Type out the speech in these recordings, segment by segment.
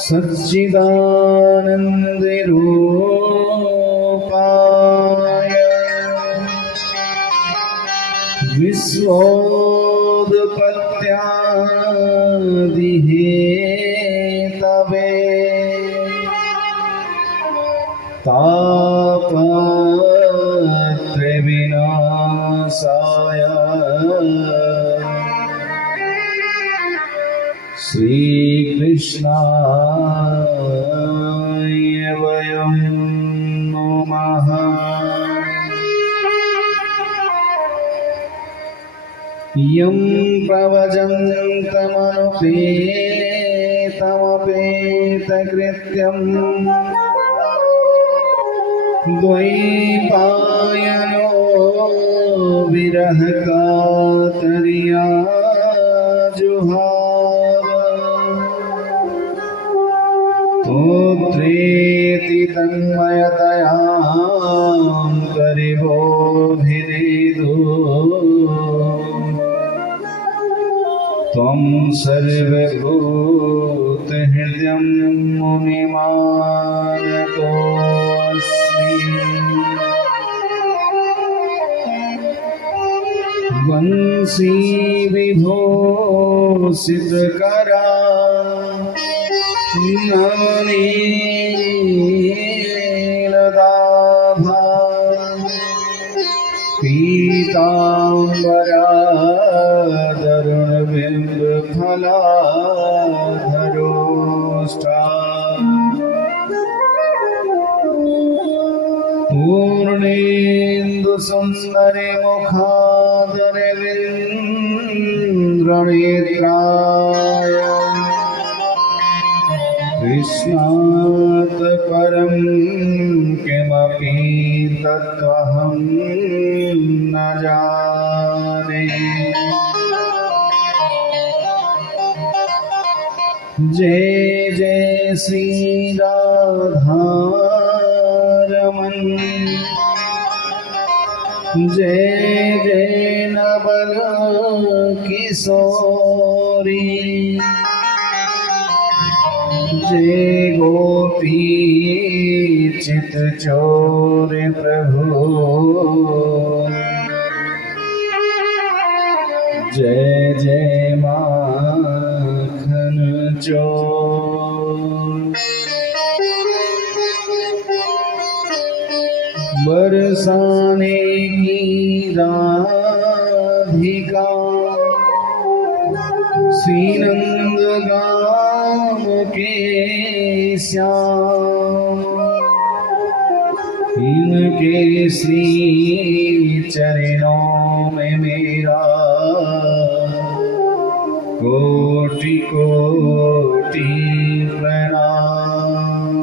सच्चिदानन्दरूपाय विश्वोत्पत्त्यादिहेतवे तापत्रयविनाशाय श्रीकृष्णाय वयं नमः। यं प्रवचन्तमनुपेतमपेतकृत्यं द्वैपायनो विरहकातर्या जुहाव पुत्रेति तन्मयतयां परिवोभिनेदु त्वं सर्वभूतहृदयं मुनिमानतोऽस्मि। वंशी विभूषितकरा नवनीलदाभा पीताम्बरादरुणबिम्बफलाधरोष्ठा पूर्णेन्दुसुन्दरमुखादरविन्द्रनेत्राय कृष्णात् परं किमपि तत्त्वहं न जाने। जय जय श्री राधारमण, जय जय नवल किशोरी, जय गोपी चित चोर प्रभु, जय जय माखन चोर। बरसाने की राधिका श्रीनंद गाम के श्याम, इनके श्री चरणों में मेरा कोटि कोटि प्रणाम।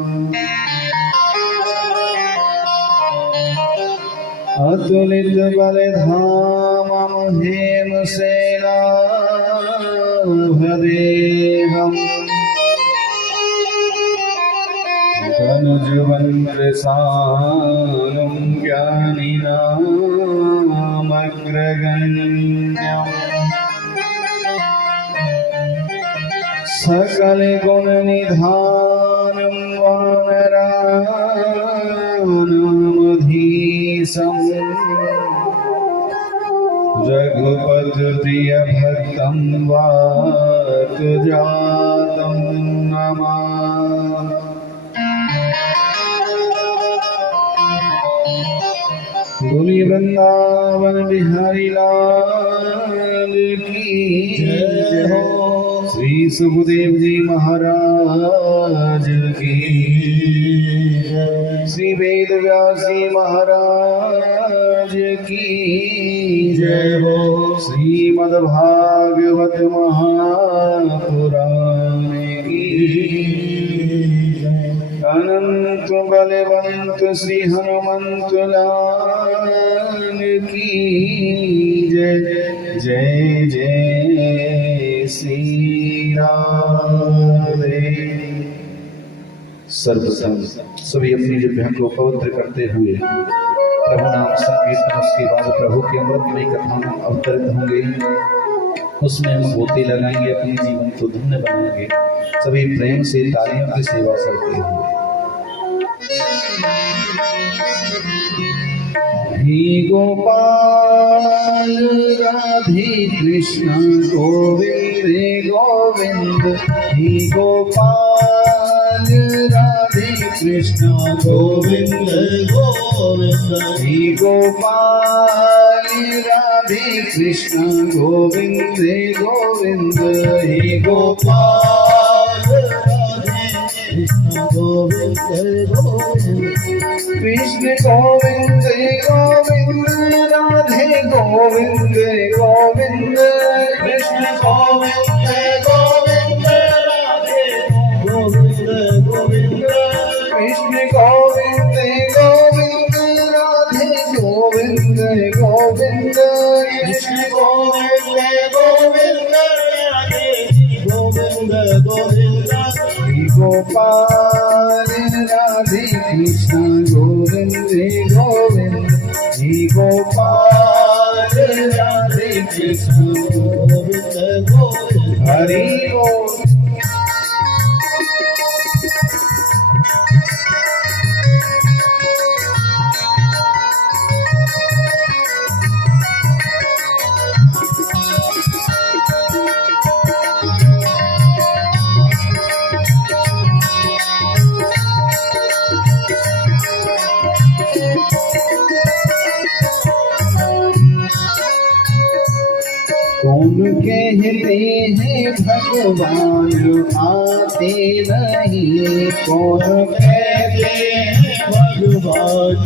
अतुलित बलधामं हेमसेनाभदेहम्, तनुजवन्त्रसानं ज्ञानिनामग्रगण्यम्, सकलगुणनिधानं वानराणामधीशम्, रघुपतिप्रियभक्तं वातजातं नमामि। बोलिए वृंदावन बिहारी लाल की जय हो। श्री सुखदेव जी महाराज की जय, श्री वेद व्यास जी महाराज की जय हो। श्रीमद्भागवत महापुराण की अनंत बलवंत श्री हनुमंत लाल की जय। जय जय श्री राधे। सर्वप्रथम सभी अपनी जिह्वा को पवित्र करते हुए प्रभु नाम संकीर्तन, उसके बाद प्रभु की अमृतमय कथा में अवतरित होंगे, उसमें हम गोते लगाएंगे, अपने जीवन को धन्य बनाएंगे। सभी प्रेम से तालियों की सेवा करते हैं। हे गोपाल राधे कृष्ण गोविंद गोविंद, हे गोपाल राधे कृष्ण गोविंद गोविंद, हे गोपाल राधे कृष्ण गोविंद गोविंद, हे गोपाल राधे कृष्ण गोविंद गोविंद, कृष्ण गोविंद गोविंद राधे गोविंद गोविंद, कृष्ण गोविंद गोविंद राधे गोविंद गोविंद, कृष्ण गोविंद गोविंद राधे गोविंद गोविंद, कृष्ण गोविंद गोविंद राधे गोविंद गोविंद, गोपाल राधे कृष्ण गोविंद गोविंद, हे गोपाल राधे कृष्ण गोविंद गोविंद। हरि बोल। कौन कहते हैं भगवान आते नहीं, कौन कहते हैं भगवान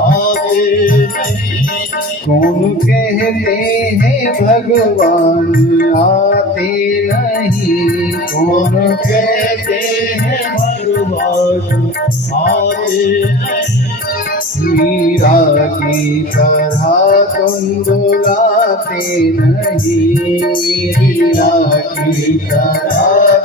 आते नहीं, कौन कहते हैं भगवान आते नहीं, कौन कहते हैं भगवान आते नहीं, मीरा की तरह तुम बुलाते नहीं, मीरा की तरह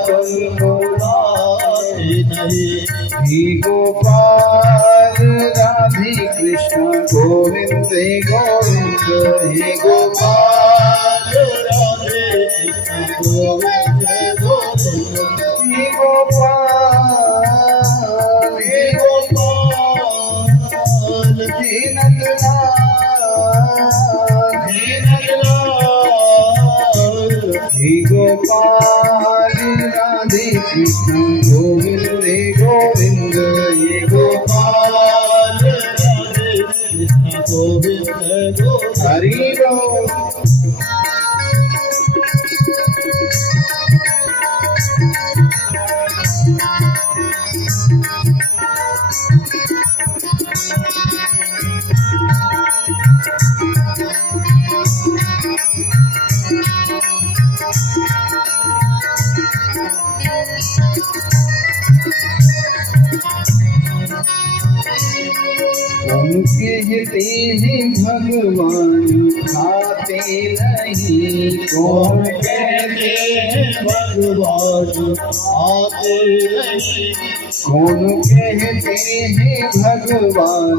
तुम बुलाते नहीं, हे गोपाल राधे कृष्ण गोविंद गोविंद, हे गोपाल राधे कृष्ण गोविंद गोविंद, हे गोपाल, हे गोपाल, हे नंदलाल, हे नंदलाल, हे गोपाल राधे कृष्ण गोविंद गोविंद, हे गोपाल राधे कृष्ण गोविंद गोविंद। हरि बोल। कौन कहते हैं भगवान आते नहीं, कौन कहते हैं भगवान आते नहीं, कौन कहते हैं भगवान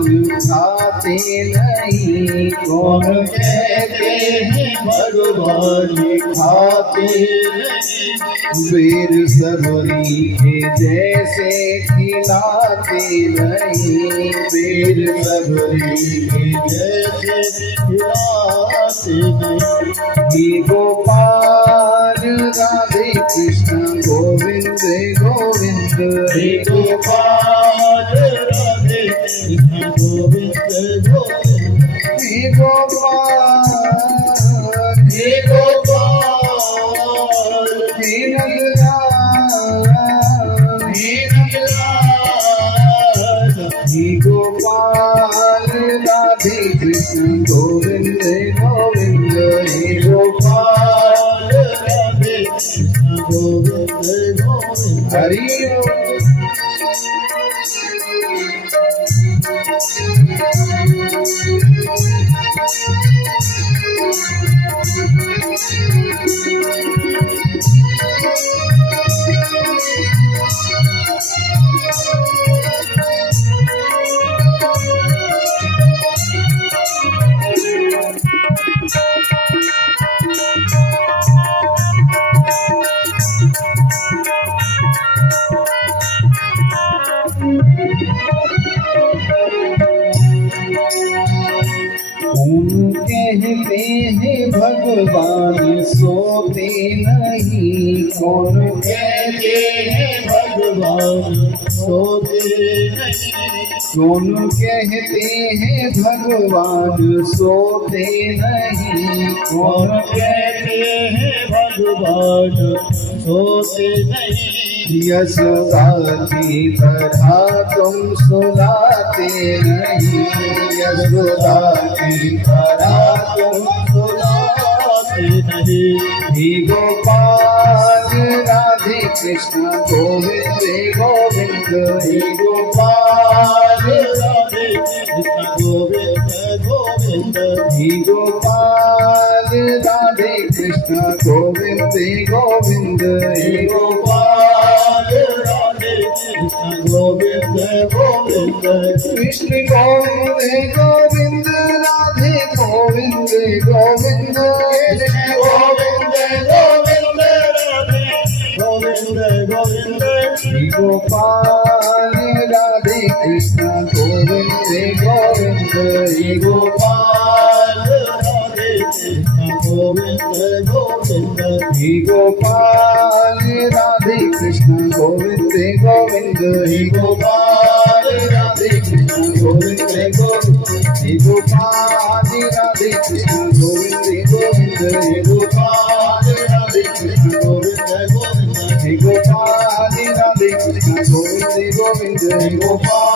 आते नहीं, कौन कहते हैं भगवान आते नहीं, वीर सबरी के जैसे खिलाते नहीं, वीर सबरी के जैसे खिलाते नहीं, हे गोपाल राधे कृष्ण गोविंद गोविंद, हे गोपाल राधे कृष्ण गोविंद गोविंद, हे गोपाल, हे गोपाल, हे नंदलाल, हे नंदलाल, हे गोपाल राधे कृष्ण गोविंद गोविंद, हे गोपाल राधे कृष्ण गोविंद गोविंद। हरि बोल। भगवान सोते नहीं। कौन कहते हैं भगवान सोते नहीं। कौन कहते हैं भगवान सोते नहीं। कौन कहते हैं भगवान सोते नहीं। यशोदा की तरह तुम सुलाते नहीं। यशोदा की तरह तुम सुलाते नहीं। हे गोपाल राधे कृष्ण गोविंद गोविंद। हे गोपाल राधे कृष्ण गोविंद गोविंद। हे गोपाल राधे कृष्ण गोविंद गोविंद। हे गोपाल राधे कृष्ण गोविंद गोविंद। कृष्ण गोविंद गोविंद राधे गोविंद गोविंद। कृष्ण गोविंद गोविंद राधे गोविंद गोविंद। श्री गोपाल राधे कृष्ण गोविंद गोविंद। श्री गोपाल राधे कृष्ण गोविंद गोविंद। श्री गोपाल राधे कृष्ण गोविंद गोविंद। श्री गोपाल राधे कृष्ण गोविंद गोविंद। श्री गोपाल राधे कृष्ण गोविंद गोविंद। श्री गोपाल राधे कृष्ण गोविंद गोविंद। श्री गोपाल राधे कृष्ण गोविंद गोविंद। श्री गोपाल राधे कृष्ण गोविंद गोविंद। श्री गोपाल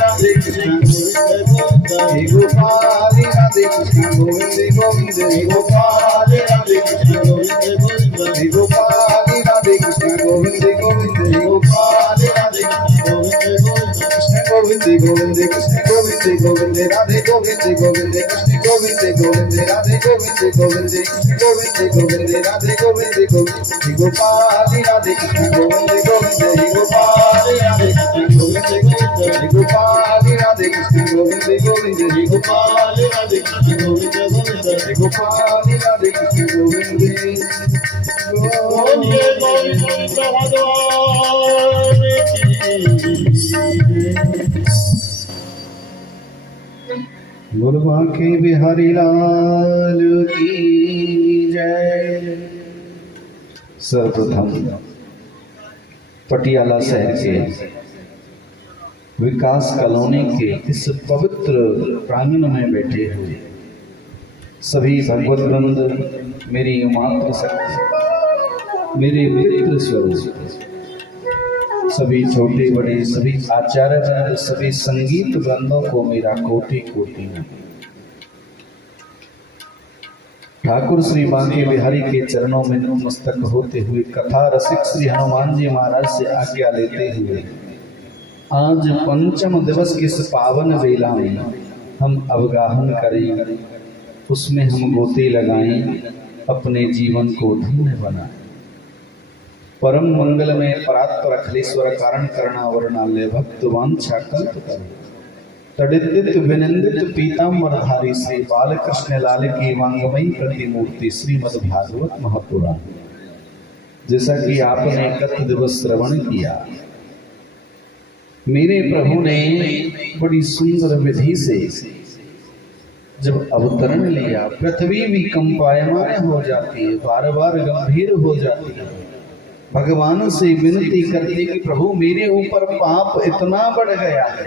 राधे कृष्ण गोविंद गोविंद। श्री गोपाल राधे कृष्ण गोविंद गोविंद। श्री गोपाल राधे कृष्ण गोविंद गोविंद। श्री गोपाल राधे कृष्ण गोविंद गोविंद। कृष्ण गोविंद गोविंद कृष्ण गोविंद गोविंद। राधे गोविंद गोविंद कृष्ण गोविंद गोविंद। राधे गोविंद गोविंद कृष्ण गोविंद गोविंद। राधे गोविंद गोविंद। श्री गोपाल राधे कृष्ण गोविंद गोविंद। श्री गोपाल राधे कृष्ण गोविंद गोविंद। श्री गोपाल राधे कृष्ण गोविंद गोविंद। श्री गोपाल राधे कृष्ण गोविंद गोविंद। श्री गोपाल राधे कृष्ण गोविंद गोविंद भगवान गुरुवा के बिहारी लाल की जय। सर्वप्रथम पटियाला शहर के विकास कॉलोनी के इस पवित्र प्रांगण में बैठे हुए सभी भगवत वृंद, मेरी मातृ शक्ति, मेरे पितृ स्वरूप, सभी छोटे बड़े, सभी आचार्य वृंद, सभी संगीत वृंदों को मेरा कोटि कोटि नमन। ठाकुर श्री बांके बिहारी के चरणों में नतमस्तक होते हुए कथा रसिक श्री हनुमान जी महाराज से आज्ञा लेते हुए आज पंचम दिवस की इस पावन वेला में हम अवगाहन करें, उसमें हम गोते लगाएं, अपने जीवन को धन्य बनाएं। परम मंगल में परात्पर अखिलेश्वर कारण करना वर्णालय भक्त वांछा कल्प करे। तडित विनंदित पीताम्बरधारी श्री बालकृष्ण लाल की वांगमयी प्रतिमूर्ति श्रीमद् भागवत महापुराण, जैसा कि आपने गत दिवस श्रवण किया, मेरे प्रभु ने बड़ी सुंदर विधि से जब अवतरण लिया, पृथ्वी भी कंपायमान हो जाती है, बार बार गंभीर हो जाती है, भगवान से विनती करती कि प्रभु मेरे ऊपर पाप इतना बढ़ गया है,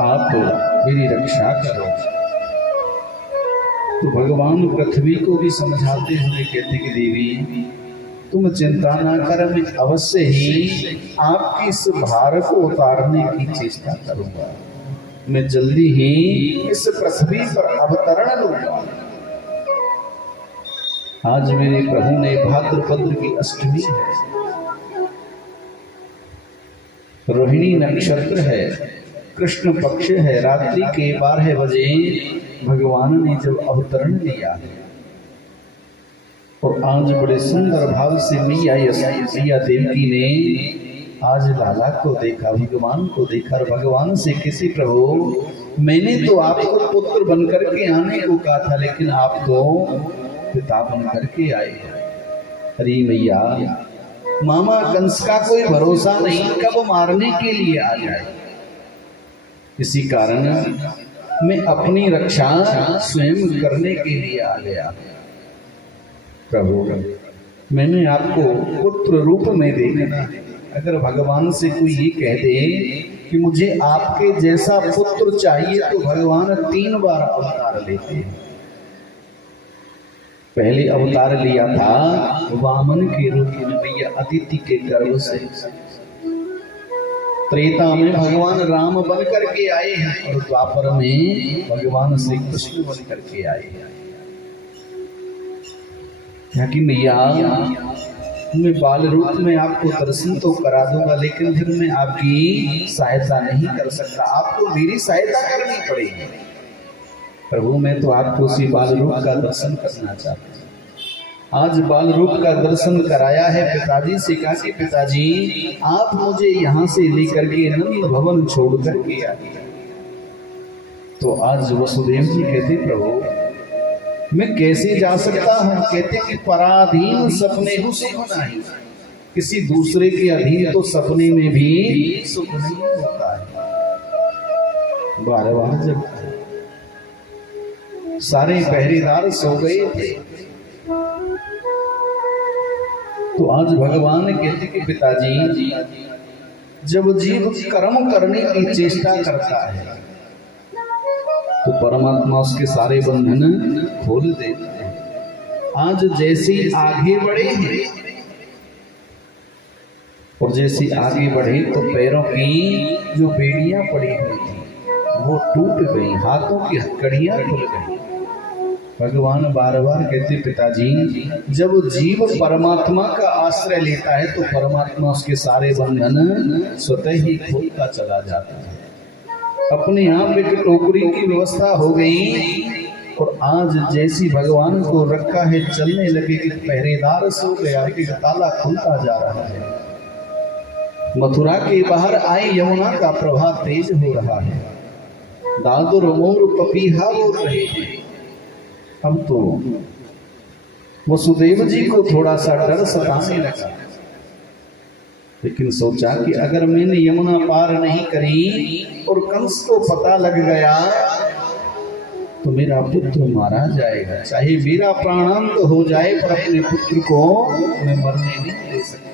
आप मेरी रक्षा करो। तो भगवान पृथ्वी को भी समझाते हुए कहते कि देवी तुम चिंता ना कर, मैं अवश्य ही आपकी इस भार को उतारने की चेष्टा करूंगा, मैं जल्दी ही इस पृथ्वी पर अवतरण लूंगा। आज मेरे प्रभु ने भाद्रपद की अष्टमी है, रोहिणी नक्षत्र है, कृष्ण पक्ष है, रात्रि के 12 बजे भगवान ने जब अवतरण लिया और आज बड़े सुंदर भाव से मैया देवकी ने आज लाला को देखा, भगवान को देखा और भगवान से किसी प्रभु मैंने तो आपको पुत्र बनकर के आने को कहा था, लेकिन आप तो पिता बनकर के आए। अरे मैया, मामा कंस का कोई भरोसा नहीं, कब मारने के लिए आ जाए। इसी कारण मैं अपनी रक्षा स्वयं करने के लिए आ गया। प्रभु, मैंने आपको पुत्र रूप में देखा। अगर भगवान से कोई ये कह दे कि मुझे आपके जैसा पुत्र चाहिए, तो भगवान 3 बार अवतार लेते हैं। पहले अवतार लिया था वामन के रूप में, भैया अदिति के गर्भ से। त्रेता में भगवान राम बन करके आए हैं और द्वापर में भगवान श्री कृष्ण बन करके आए हैं। क्या कि भैया मैं बाल रूप में आपको दर्शन तो करा दूंगा, लेकिन फिर मैं आपकी सहायता नहीं कर सकता, आपको मेरी सहायता करनी पड़ेगी। प्रभु, मैं तो आपको उसी बाल रूप का दर्शन करना चाहता हूँ। आज बाल रूप का दर्शन कराया है, पिताजी से कहा कि पिताजी आप मुझे यहाँ से लेकर के नंद भवन छोड़ करके आए। तो आज वसुदेव जी कहते, प्रभु मैं कैसे जा सकता हूँ? कहते कि पराधीन सपने हो सुख नहीं, किसी दूसरे के अधीन तो सपने में भी सुख नहीं होता है। बार जब सारे पहरेदार सो गए थे, तो आज भगवान कहते कि पिताजी जब जीव कर्म करने की चेष्टा करता है तो परमात्मा उसके सारे बंधन खोल देते हैं। आज जैसे आगे बढ़े हैं और जैसे आगे बढ़े तो पैरों की जो बेड़ियां पड़ी हुई थी वो टूट गई, हाथों की हथकड़ियां खुल गई। भगवान बार बार कहते, पिताजी जब जीव परमात्मा का आश्रय लेता है तो परमात्मा उसके सारे बंधन स्वतः ही खोलता चला जाता है। अपने आप एक टोकरी की व्यवस्था हो गई और आज जैसी भगवान को रखा है चलने लगे कि पहरेदार सो गया कि ताला खुलता जा रहा है। मथुरा के बाहर आए यमुना का प्रवाह तेज हो रहा है, दादुर मोर पपीहा बोल रहे हैं। अब तो वसुदेव जी को थोड़ा सा डर सताने लगा, लेकिन सोचा कि अगर मैंने यमुना पार नहीं करी और कंस को पता लग गया तो मेरा पुत्र मारा जाएगा। चाहे मेरा प्राणांत हो जाए पर अपने पुत्र को मैं मरने नहीं दे सकता।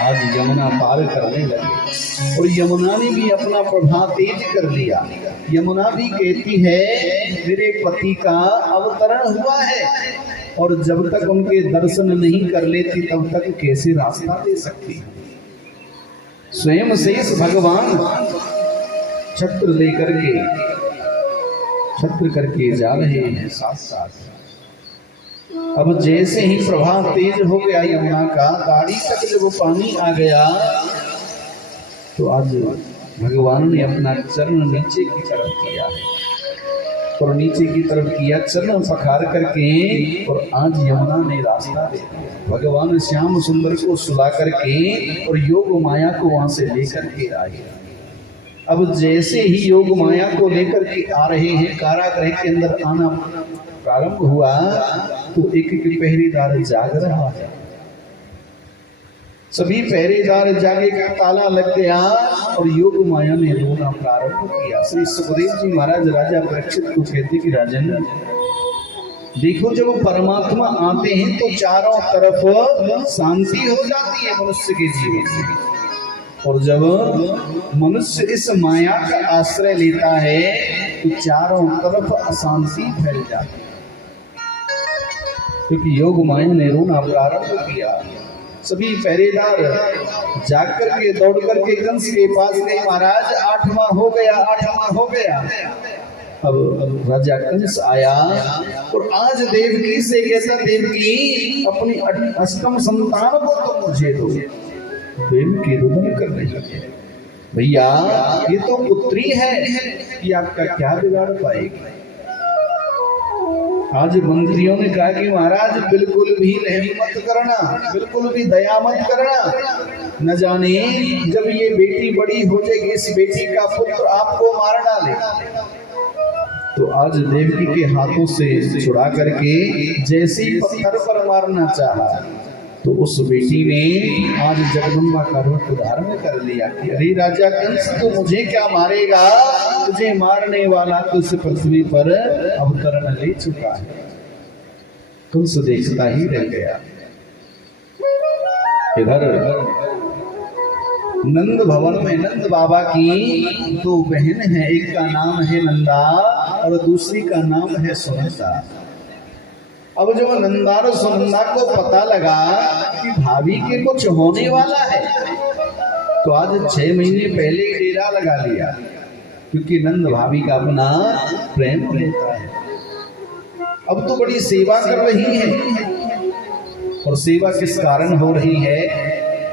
आज यमुना पार करने लगे और यमुना ने भी अपना प्रभाव तेज कर लिया। यमुना भी कहती है मेरे पति का अवतरण हुआ है और जब तक उनके दर्शन नहीं कर लेती तब तक कैसे रास्ता दे सकती। स्वयं शेष भगवान छत्र लेकर के छत्र करके जा रहे हैं साथ साथ। अब जैसे ही प्रभाव तेज हो गया यमुना का, गाड़ी तक जब पानी आ गया तो आज भगवान ने अपना चरण नीचे की तरफ किया और नीचे की तरफ किया, चरण पखार करके, और आज यमुना ने रास्ता दे दिया। भगवान श्याम सुंदर को सुला करके और योग माया को वहां से लेकर के आए। अब जैसे ही योग माया को लेकर के आ रहे हैं, कारागृह के अंदर आना प्रारंभ हुआ तो एक एक पहरेदार जाग रहा है। सभी पहरेदार जागे का ताला लग गया और योग माया ने रोना प्रारंभ किया। श्री सुखदेव जी महाराज राजा परीक्षित को कहते कि राजन देखो, जब परमात्मा आते हैं तो चारों तरफ शांति हो जाती है मनुष्य के जीवन में, और जब मनुष्य इस माया का आश्रय लेता है तो चारों तरफ अशांति फैल जाती है। क्योंकि योग माया ने रोना प्रारंभ किया। सभी पहरेदार जाग करके दौड़ करके कंस के पास गए, महाराज 8वां हो गया, 8वां हो गया। अब राजा कंस आया और आज देवकी से कहता, देवकी अपनी 8वीं संतान को तो मुझे दो। देवकी रुदन कर रही है, भैया ये तो पुत्री है, ये आपका क्या बिगाड़ पाएगी। आज मंत्रियों ने कहा कि महाराज बिल्कुल भी रहम मत करना, बिल्कुल भी दया मत करना, न जाने जब ये बेटी बड़ी हो जाएगी इस बेटी का पुत्र आपको मार डाले। तो आज देवकी के हाथों से छुड़ा करके जैसे ही पत्थर पर मारना चाहा तो उस बेटी ने आज जगदम्बा का रूप धारण कर लिया कि अरे राजा कंस, तो मुझे क्या मारेगा? तुझे मारने वाला तो इस पृथ्वी पर अवतरण ले चुका है। कंस देखता ही रह गया। इधर नंद भवन में नंद बाबा की दो बहन हैं, एक का नाम है नंदा और दूसरी का नाम है सुनंदा। अब जो नंदा और सुनंदा को पता लगा कि भाभी के कुछ होने वाला है, तो आज 6 महीने पहले डेरा लगा लिया, क्योंकि नंद भाभी का अपना प्रेम लेता है। अब तो बड़ी सेवा कर रही है, और सेवा किस कारण हो रही है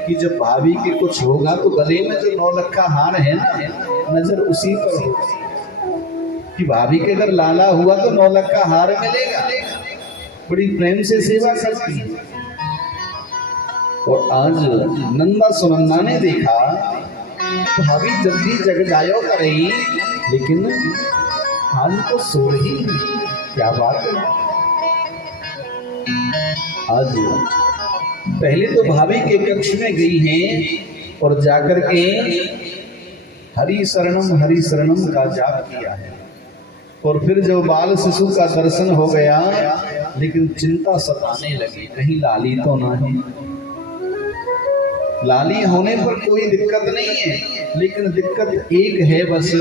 कि जब भाभी के कुछ होगा तो गले में जो 9 लख का हार है ना, नजर उसी पर हो कि भाभी के अगर लाला हुआ तो 9 लख का हार मिलेगा। बड़ी प्रेम से सेवा करती है। और आज नंदा सुनंदा ने देखा भाभी जल्दी जग जायो कर रही, लेकिन आज तो सो रही है। क्या बात है? आज पहले तो भाभी के कक्ष में गई हैं और जाकर के हरि शरणम का जाप किया है। और फिर जब बाल शिशु का दर्शन हो गया, लेकिन चिंता सताने लगी, कहीं लाली तो नहीं। लाली होने पर कोई दिक्कत नहीं है, लेकिन दिक्कत एक है बस,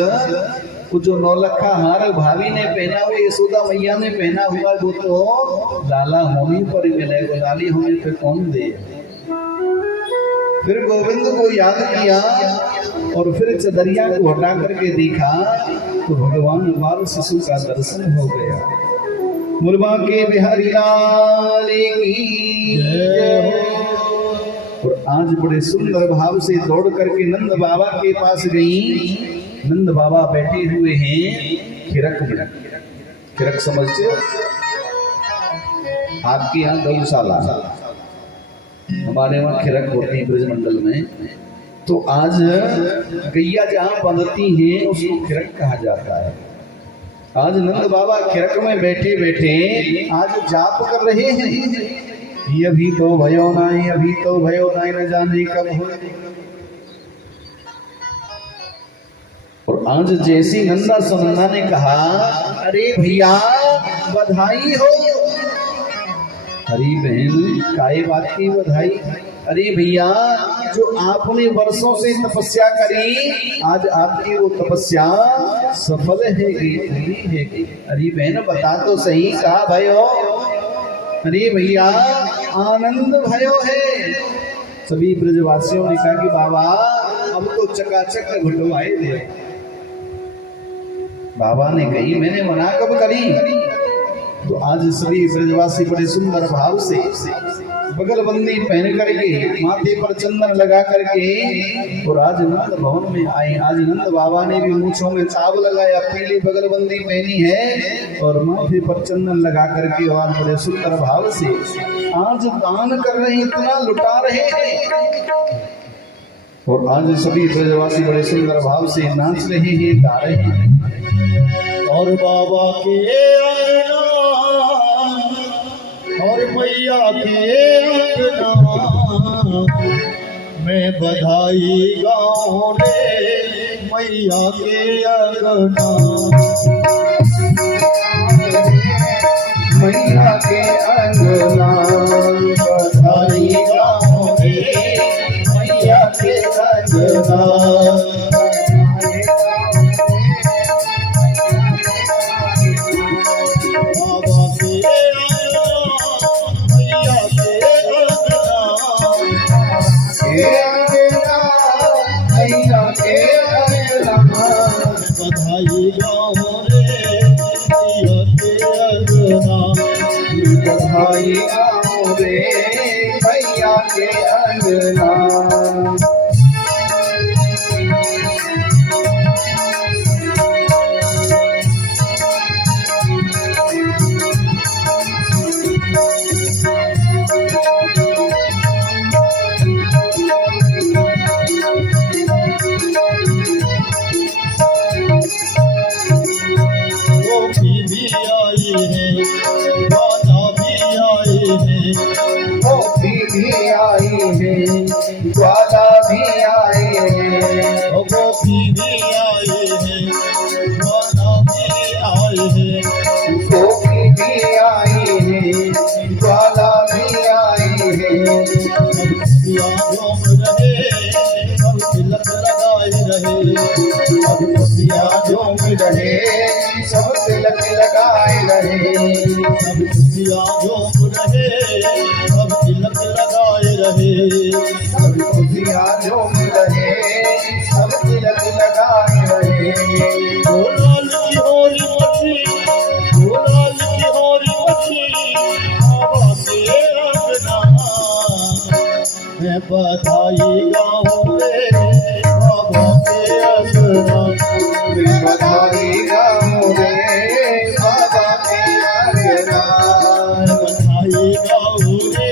वो जो 9 लखा हार भाभी ने पहना हुआ, यशोदा मैया ने पहना हुआ, वो तो लाला होने पर ही मिलेगा, लाली होने पे कौन दे। फिर गोविंद को याद किया और फिर चदरिया को हटा करके देखा तो भगवान बाल शिशु का दर्शन हो गया। मुरबा के बिहारी लाल की जय। और आज बड़े सुंदर भाव से दौड़ करके नंद बाबा के पास गई। नंद बाबा बैठे हुए हैं खिरक में। खिरक समझते हो? आपके यहाँ गौशाला, हमारे वहाँ खिरक होती है ब्रजमंडल में। तो आज गैया जहाँ बंधती है उसको खिरक कहा जाता है। आज नंद बाबा खिरक में बैठे बैठे आज जाप कर रहे हैं। ये अभी तो भयो नाई, अभी तो भयो नाई, न जाने कब हो। और आज जैसी नंदा सुनंदा ने कहा, अरे भैया बधाई हो। अरे बहन काय बात की बधाई? अरे भैया जो आपने वर्षों से तपस्या करी, आज आपकी वो तपस्या सफल है। अरे बहन बता तो सही, कहा भयो? अरे भैया आनंद भयो है। सभी ब्रजवासियों ने कहा कि बाबा अब तो चकाचक घुटवाए दे। बाबा ने कही मैंने मना कब करी? तो आज सभी ब्रजवासी बड़े सुंदर भाव से बगलबंदी पहन करके, माथे पर चंदन लगा करके और आज नंद भवन में आए। आज नंद बाबा ने भी मूंछों में चाव लगाया, पीली बगलबंदी पहनी है और माथे पर चंदन लगा करके और आज बड़े सुंदर भाव से आज दान कर रहे, इतना लुटा रहे हैं। और आज सभी ब्रजवासी बड़े सुंदर भाव से नाच रहे हैं, गा रहे हैं। और बाबा के और मैया के अंगना मैं बधाई गाऊं रे, मैया के अंगना। मैया के अंगना बधाई गाऊं रे, मैया के अंगना। बधाई गाओ रे मैया के अंगना। बधाई गाओ रे मैया के अंगना। सब खुशियाँ झूम रहे, सब तिलक लगाए रहे। सब खुशियाँ झूम रहे, सब तिलक लगाए रहे। गोलाल की होली मची, गोलाल की होली मची, बाबा के अंगना। मैं बधाई गाऊं रे बाबा के अंगना। मैं बधाई गाऊं रे बाबा के अंगना। बधाई गाऊं रे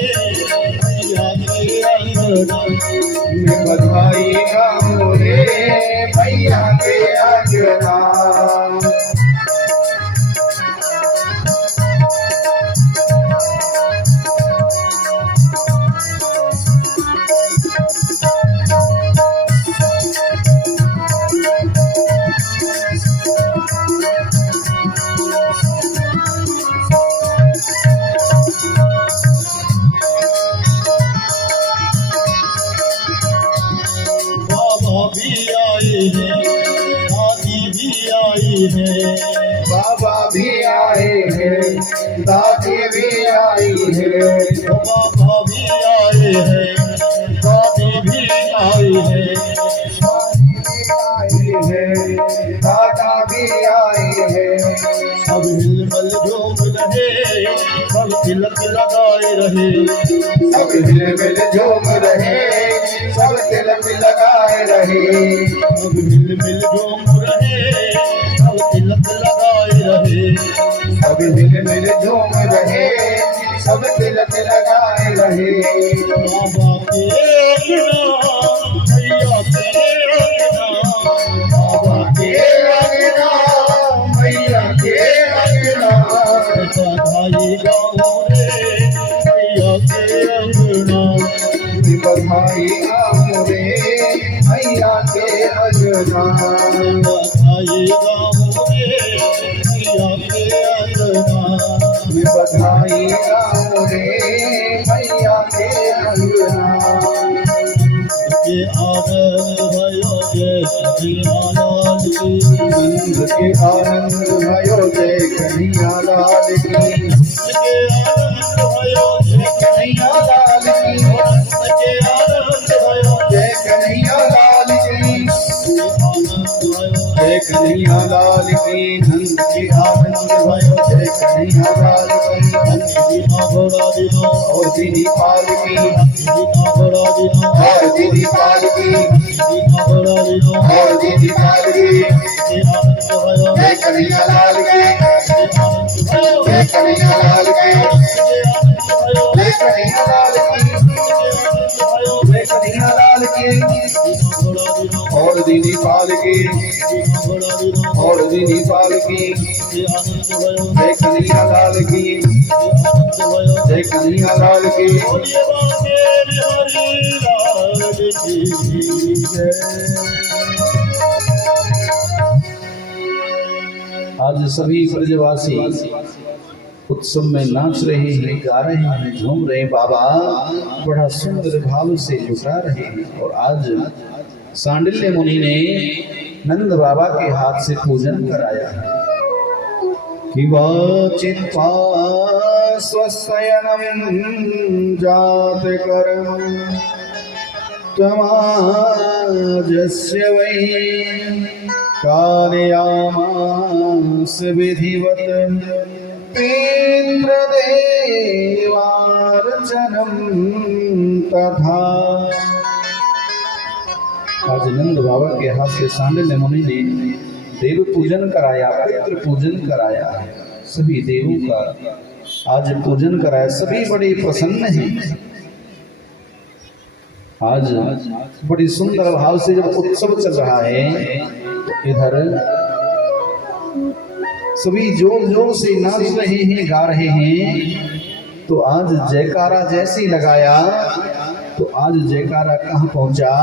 भैया के अंगना। मैं बधाई गाऊं रे भैया के अंगना। बाबा भी आए हैं, दादी भी आई है। बाबा भी आए हैं, दादी भी आई है। बाबा भी आए हैं, दादी भी आई है। दादा भी आए हैं। सब हिलमल झूम रहे, सब तिलक लगाए रहे। सब हिलमिल झूम रहे, सब तिलक लगाए रहे। सब हिलमिल झूम रहे, सब तिलक लगाए रहे। सब हिलमिल झूम रहे, सब तिलक लगाए रहे। बाबा के अंगना, भैया के अंगना। बाबा के अंगना, भैया के अंगना। बधाई गाऊं रे भैया के अंगना। बधाई गाऊं रे भैया के अंगना। बधाई गाऊं रे भैया के अंगना। बधाई गाऊं रे भैया के अंगना। के आनंद भयो जय कन्हैया लाल की। नंद के आनंद भयो जय कन्हैया लाल की। के आनंद भयो जय कन्हैया लाल की। के आनंद भयो जय कन्हैया लाल की। आनंद भयो जय कन्हैया लाल की। नंद के आनंद भयो जय कन्हैया लाल की। दीना घोड़ा दीना और दीदी पाल की। दीना घोड़ा दीना और दीदी पाल की। दीना घोड़ा दीना और दीदी पाल की। के आनंद भयो जय कन्हैया लाल की। के आनंद भयो जय कन्हैया लाल की। के आनंद भयो जय कन्हैया लाल की। के आनंद भयो जय कन्हैया लाल की। दीना घोड़ा दीना और दीदी पाल की। दीना घोड़ा दीना और दीदी पाल की। के आनंद भयो जय कन्हैया लाल की। के आनंद भयो जय कन्हैया लाल की। बोलिए बांके बिहारी लाल की जय। आज सभी ब्रजवासी उत्सव में नाच रहे हैं, गा रहे हैं, झूम रहे हैं। बाबा बड़ा सुंदर भाव से लुटा रहे हैं। और आज सांडिल्य मुनि ने नंद बाबा के हाथ से पूजन कराया है कि वाचित्वा स्वशयनं जात करम त्वमाजस्य वै कारयामास विधिवत पितृदेवार्चनं तथा। आज नंद बाबा के हाथ से सांडिल्य मुनि ने देव पूजन कराया, पितृ पूजन कराया। सभी देवों का आज पूजन कराया, सभी बड़े प्रसन्न हैं। आज बड़ी सुंदर भाव से जब उत्सव चल रहा है तो इधर सभी जोर जोर से नाच रहे हैं, गा रहे हैं। तो आज जयकारा जैसी लगाया तो आज जयकारा कहाँ पहुंचा?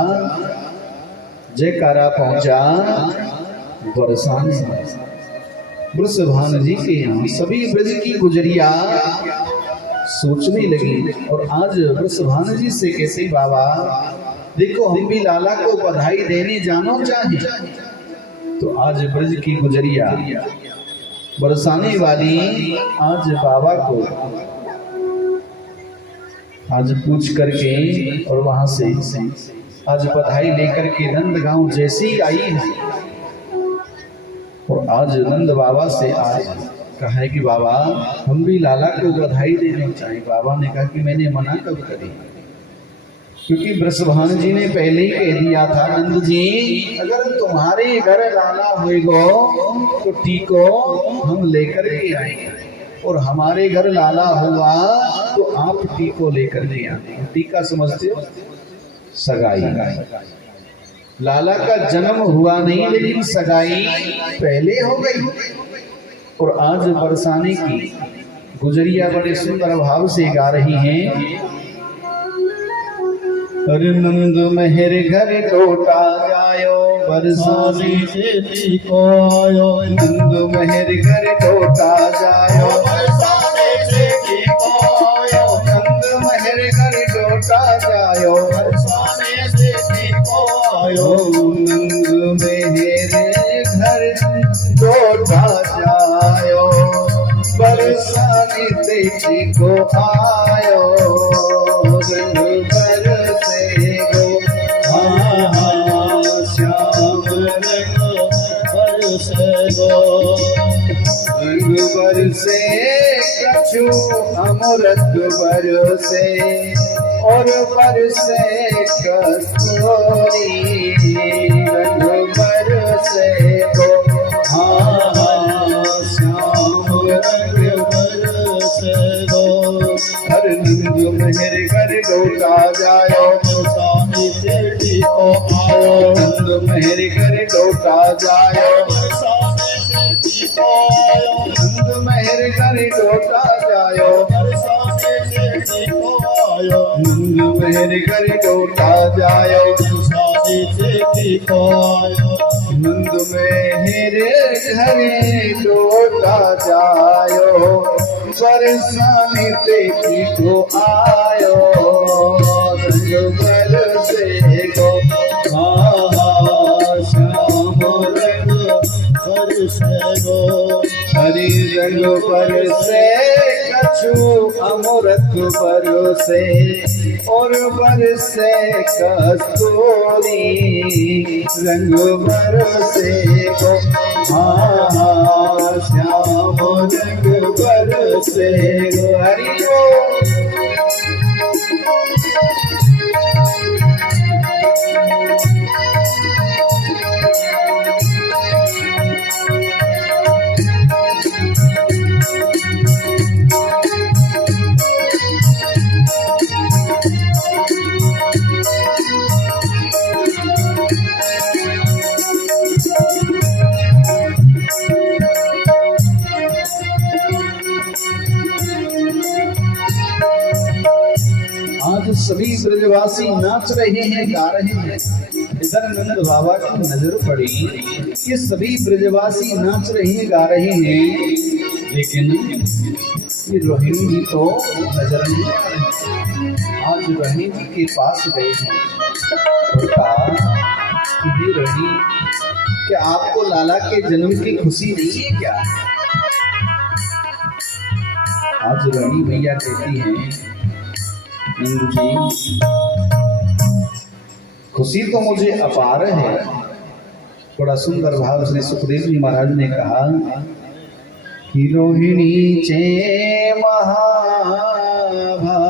जयकारा पहुंचा बरसाने। वृषभान जी के यहाँ सभी ब्रज की गुजरिया सोचने लगी और आज वृषभान जी से कहते बाबा देखो हम भी लाला को बधाई देने जानो चाहे। तो आज ब्रज की गुजरिया बरसाने वाली आज बाबा को आज पूछ करके और वहां से आज बधाई लेकर के नंदगांव जैसे ही आई है और आज नंद बाबा से आज कहा है कि बाबा हम भी लाला को बधाई देना चाहें। बाबा ने कहा कि मैंने मना कब करी, क्योंकि वृषभान जी ने पहले ही कह दिया था नंद जी अगर तुम्हारे घर लाला होएगो तो टीको हम लेकर के आएंगे, और हमारे घर लाला हुआ तो आप टीको लेकर के आए। टीका समझते हो? सगाई। लाला का जन्म हुआ नहीं लेकिन सगाई पहले हो गई। और आज बरसाने की गुजरिया बड़े सुंदर भाव से गा रही हैं। अरे नंद मेहर घर टोटा जायो बरसाने से टीको आयो, नंद मेहर घर टोटा जायो बरसाने से टीको आयो, नंद मेहर घर टोटा जायो बरसाने से टीको आयो, नंद मेहर घर टोटा जायो बरसाने से टीको आयो। रंग बरसे कछु अमृत बरसे और बरसे कस्तूरी, रंग बरसे गो श्याम रंग बरसे गो। हर नंद मेहर घर लौटा जायो बरसाने से टीको आयो, नंद मेहर घर लौटा जायो बरसाने से टीको आयो, नंद मेहर घर लौटा जायो बरसाने से टीको आयो, नंद मेहर घर लौटा जायो बरसाने से टीको आयो, नंद मेहर घर लौटा जायो बरसाने से टीको आयो। रंग बरसे गो श्याम रंग बरसे गो, हरि रंग बरसे कछु अमृत बरसे और बरसे कस्तूरी, रंग बरसे गो श्याम रंग बरसे गो। हरि आज सभी ब्रजवासी नाच रहे हैं गा रहे हैं। इधर नंद बाबा की नजर पड़ी कि सभी ब्रजवासी नाच रहे हैं गा रहे हैं, लेकिन ये रोहिणी जी तो नजर नहीं आ रही। आज रोहिणी जी के पास गए हैं और कहा कि ये रोहिणी क्या आपको लाला के जन्म की खुशी नहीं है क्या? आज रोहिणी भैया कहती हैं नंद जी खुशी तो मुझे अपार है। बड़ा सुंदर भाव से सुखदेव जी महाराज ने कहा कि रोहिणी चे महाभागा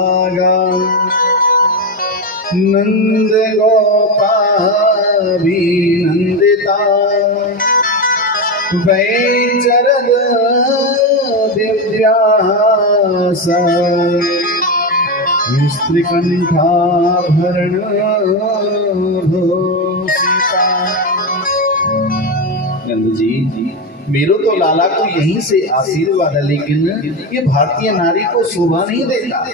नंद गोपाभिनंदिता वैचरद दिव्यासा स्त्रीकंठाभरण भूषिता। नंद जी मेरो तो लाला को यहीं से आशीर्वाद है, लेकिन ये भारतीय नारी को शोभा नहीं देता।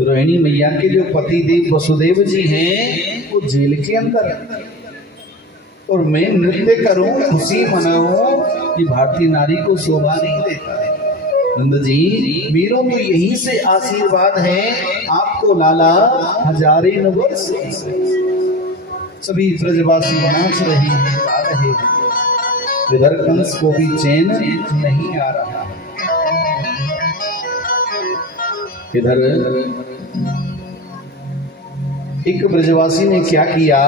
रोहिणी मैया के जो पति देव वसुदेव जी हैं वो जेल के अंदर है और मैं नृत्य करूं खुशी मनाऊं, ये भारतीय नारी को शोभा नहीं देता है। नंद जी मेरों को यहीं से आशीर्वाद है, आपको लाला हजारे वर्ष। सभी ब्रजवासी नाच रहे हैं गा रहे हैं। इधर कंस को भी चैन नहीं आ रहा। इधर एक ब्रजवासी ने क्या किया,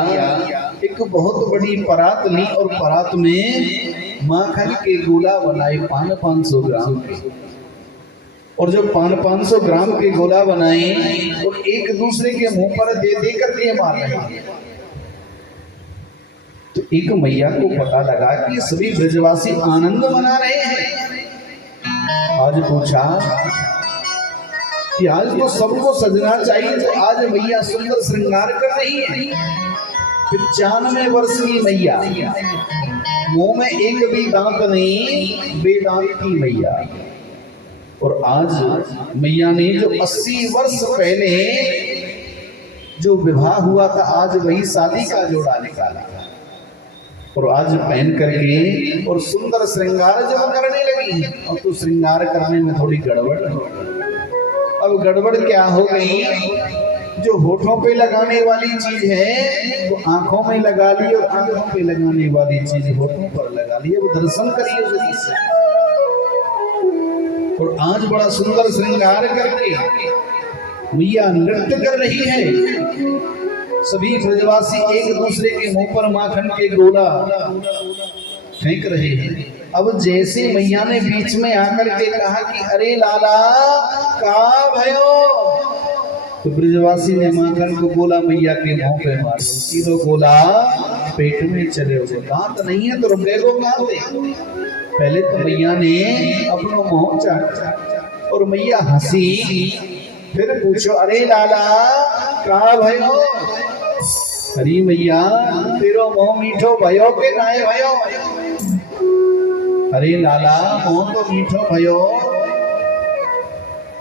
एक बहुत बड़ी परात ली और परात में माखन के गोला बनाए 500 ग्राम के। और जब 500 ग्राम के गोला बनाए और एक दूसरे के मुंह पर दे दे करके मार रहे हैं, तो एक मैया को पता लगा कि सभी ब्रजवासी आनंद मना रहे हैं। आज पूछा कि आज तो सबको सजना चाहिए, तो आज मैया सुंदर श्रृंगार कर रही है। 95 वर्ष की मैया, मुंह में एक भी दांत नहीं, बेदांत की मैया। और आज मैया ने जो 80 वर्ष पहले जो विवाह हुआ था, आज वही शादी का जोड़ा निकाला और आज पहन करके और सुंदर श्रृंगार जब करने लगी है। अब तो श्रृंगार करने में थोड़ी गड़बड़। अब गड़बड़ क्या हो गई, जो होठों पे लगाने वाली चीज है वो आंखों में लगा ली और आंखों पे लगाने वाली चीज होठों पर लगा ली। अब दर्शन करिए जल्दी से। और आज बड़ा सुंदर श्रृंगार करके मैया नृत्य कर रही है। सभी ब्रजवासी एक दूसरे के मुंह पर माखन के गोला फेंक रहे हैं। अब जैसे मैया ने बीच में आकर के कहा कि अरे लाला का भयो, तो ब्रजवासी ने माखन को गोला मैया के मुंह पे मारा। सीधो गोला पेट में चले हो। दांत नहीं है तो रुकेगो कहां से। पहले तो मैया ने अपना मुंह चाटा और मैया हंसी। फिर पूछो अरे लाला का भयो, अरे मैया तेरो मुंह मीठो भयो के नाय भयो। अरे लाला मुंह तो मीठो भयो,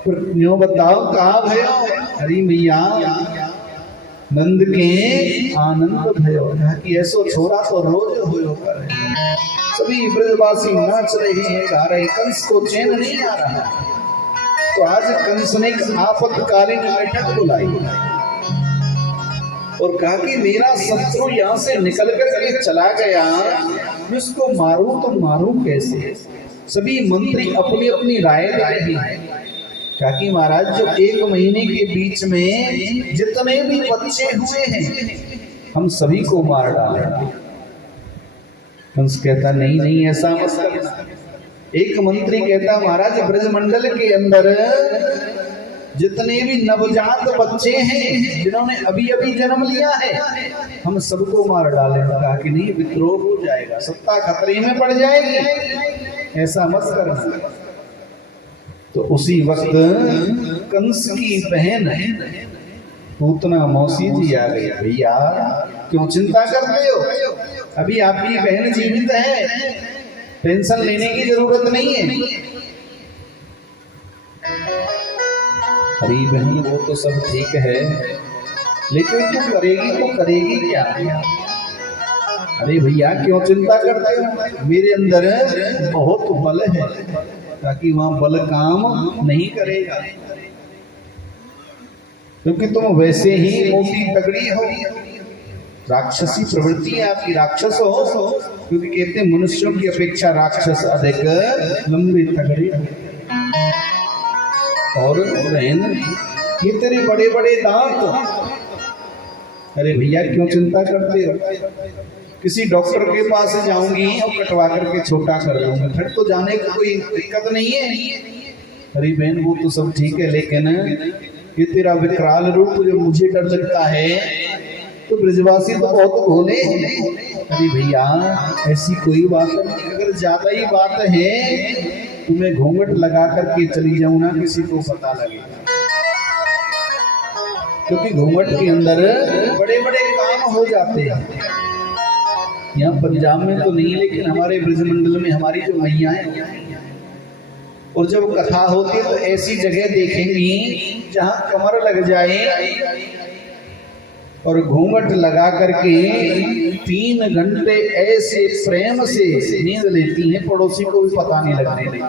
न्यों बताओ का भयो। अरे मैया नंद के आनंद भयो, कि ऐसो छोरा तो रोज होयो करे। सभी ब्रजवासी नाच रहे हैं, गा रहे। कंस को चैन नहीं आ रहा। तो आज कंस ने एक आपातकालीन बैठक बुलाई और कहा कि मेरा शत्रु यहाँ से निकल कर चला गया, मैं उसको मारूं तो मारूं कैसे। सभी मंत्री अपनी अपनी राय दे रहे हैं। कहा कि महाराज जो 1 महीने के बीच में जितने भी बच्चे हुए हैं हम सभी को मार डालें। कंस कहता नहीं नहीं ऐसा मत करना। एक मंत्री कहता महाराज ब्रजमंडल के अंदर जितने भी नवजात बच्चे हैं जिन्होंने अभी अभी जन्म लिया है हम सबको मार डालें। कहा कि नहीं विद्रोह हो जाएगा, सत्ता खतरे में पड़ जाएगी, ऐसा मत करना। तो उसी वक्त कंस की बहन पूतना मौसी जी आ गई। भैया क्यों चिंता करते हो, अभी आपकी बहन जीवित है, टेंशन लेने की जरूरत नहीं है। अरे बहन वो तो सब ठीक है, लेकिन तू करेगी तो करेगी क्या। अरे भैया क्यों चिंता करते हो, मेरे अंदर बहुत बल है, ताकि वहां बल काम नहीं करेगा। क्योंकि तुम वैसे ही मोटी तगड़ी हो, राक्षसी प्रवृत्ति है आपकी, राक्षस हो। क्योंकि कहते हैं मनुष्यों की अपेक्षा राक्षस अधिक लंबी तगड़ी। और बहन ये तेरे बड़े बड़े दांत। अरे भैया क्यों चिंता करते हो, किसी डॉक्टर के पास जाऊंगी और कटवा करके छोटा कर लूंगा, फिर तो जाने की कोई दिक्कत नहीं है। अरे बहन वो तो सब ठीक है, लेकिन ये तेरा विकराल रूप जो मुझे डर लगता है। तो ब्रजवासी तो बहुत भोले हैं। अरे भैया ऐसी कोई बात नहीं, अगर ज्यादा ही बात है तुम्हें घूंघट लगा करके चली जाऊं ना, किसी को पता लगेगा। क्योंकि घूंघट के अंदर बड़े बड़े काम हो जाते हैं। यहाँ पंजाब में तो नहीं, लेकिन हमारे ब्रजमंडल में हमारी जो मैया है, और जब कथा होती है तो ऐसी जगह देखेंगी जहाँ कमर लग जाए और घूंघट लगा करके 3 घंटे ऐसे प्रेम से नींद लेती हैं, पड़ोसी को भी पता नहीं लगने देती।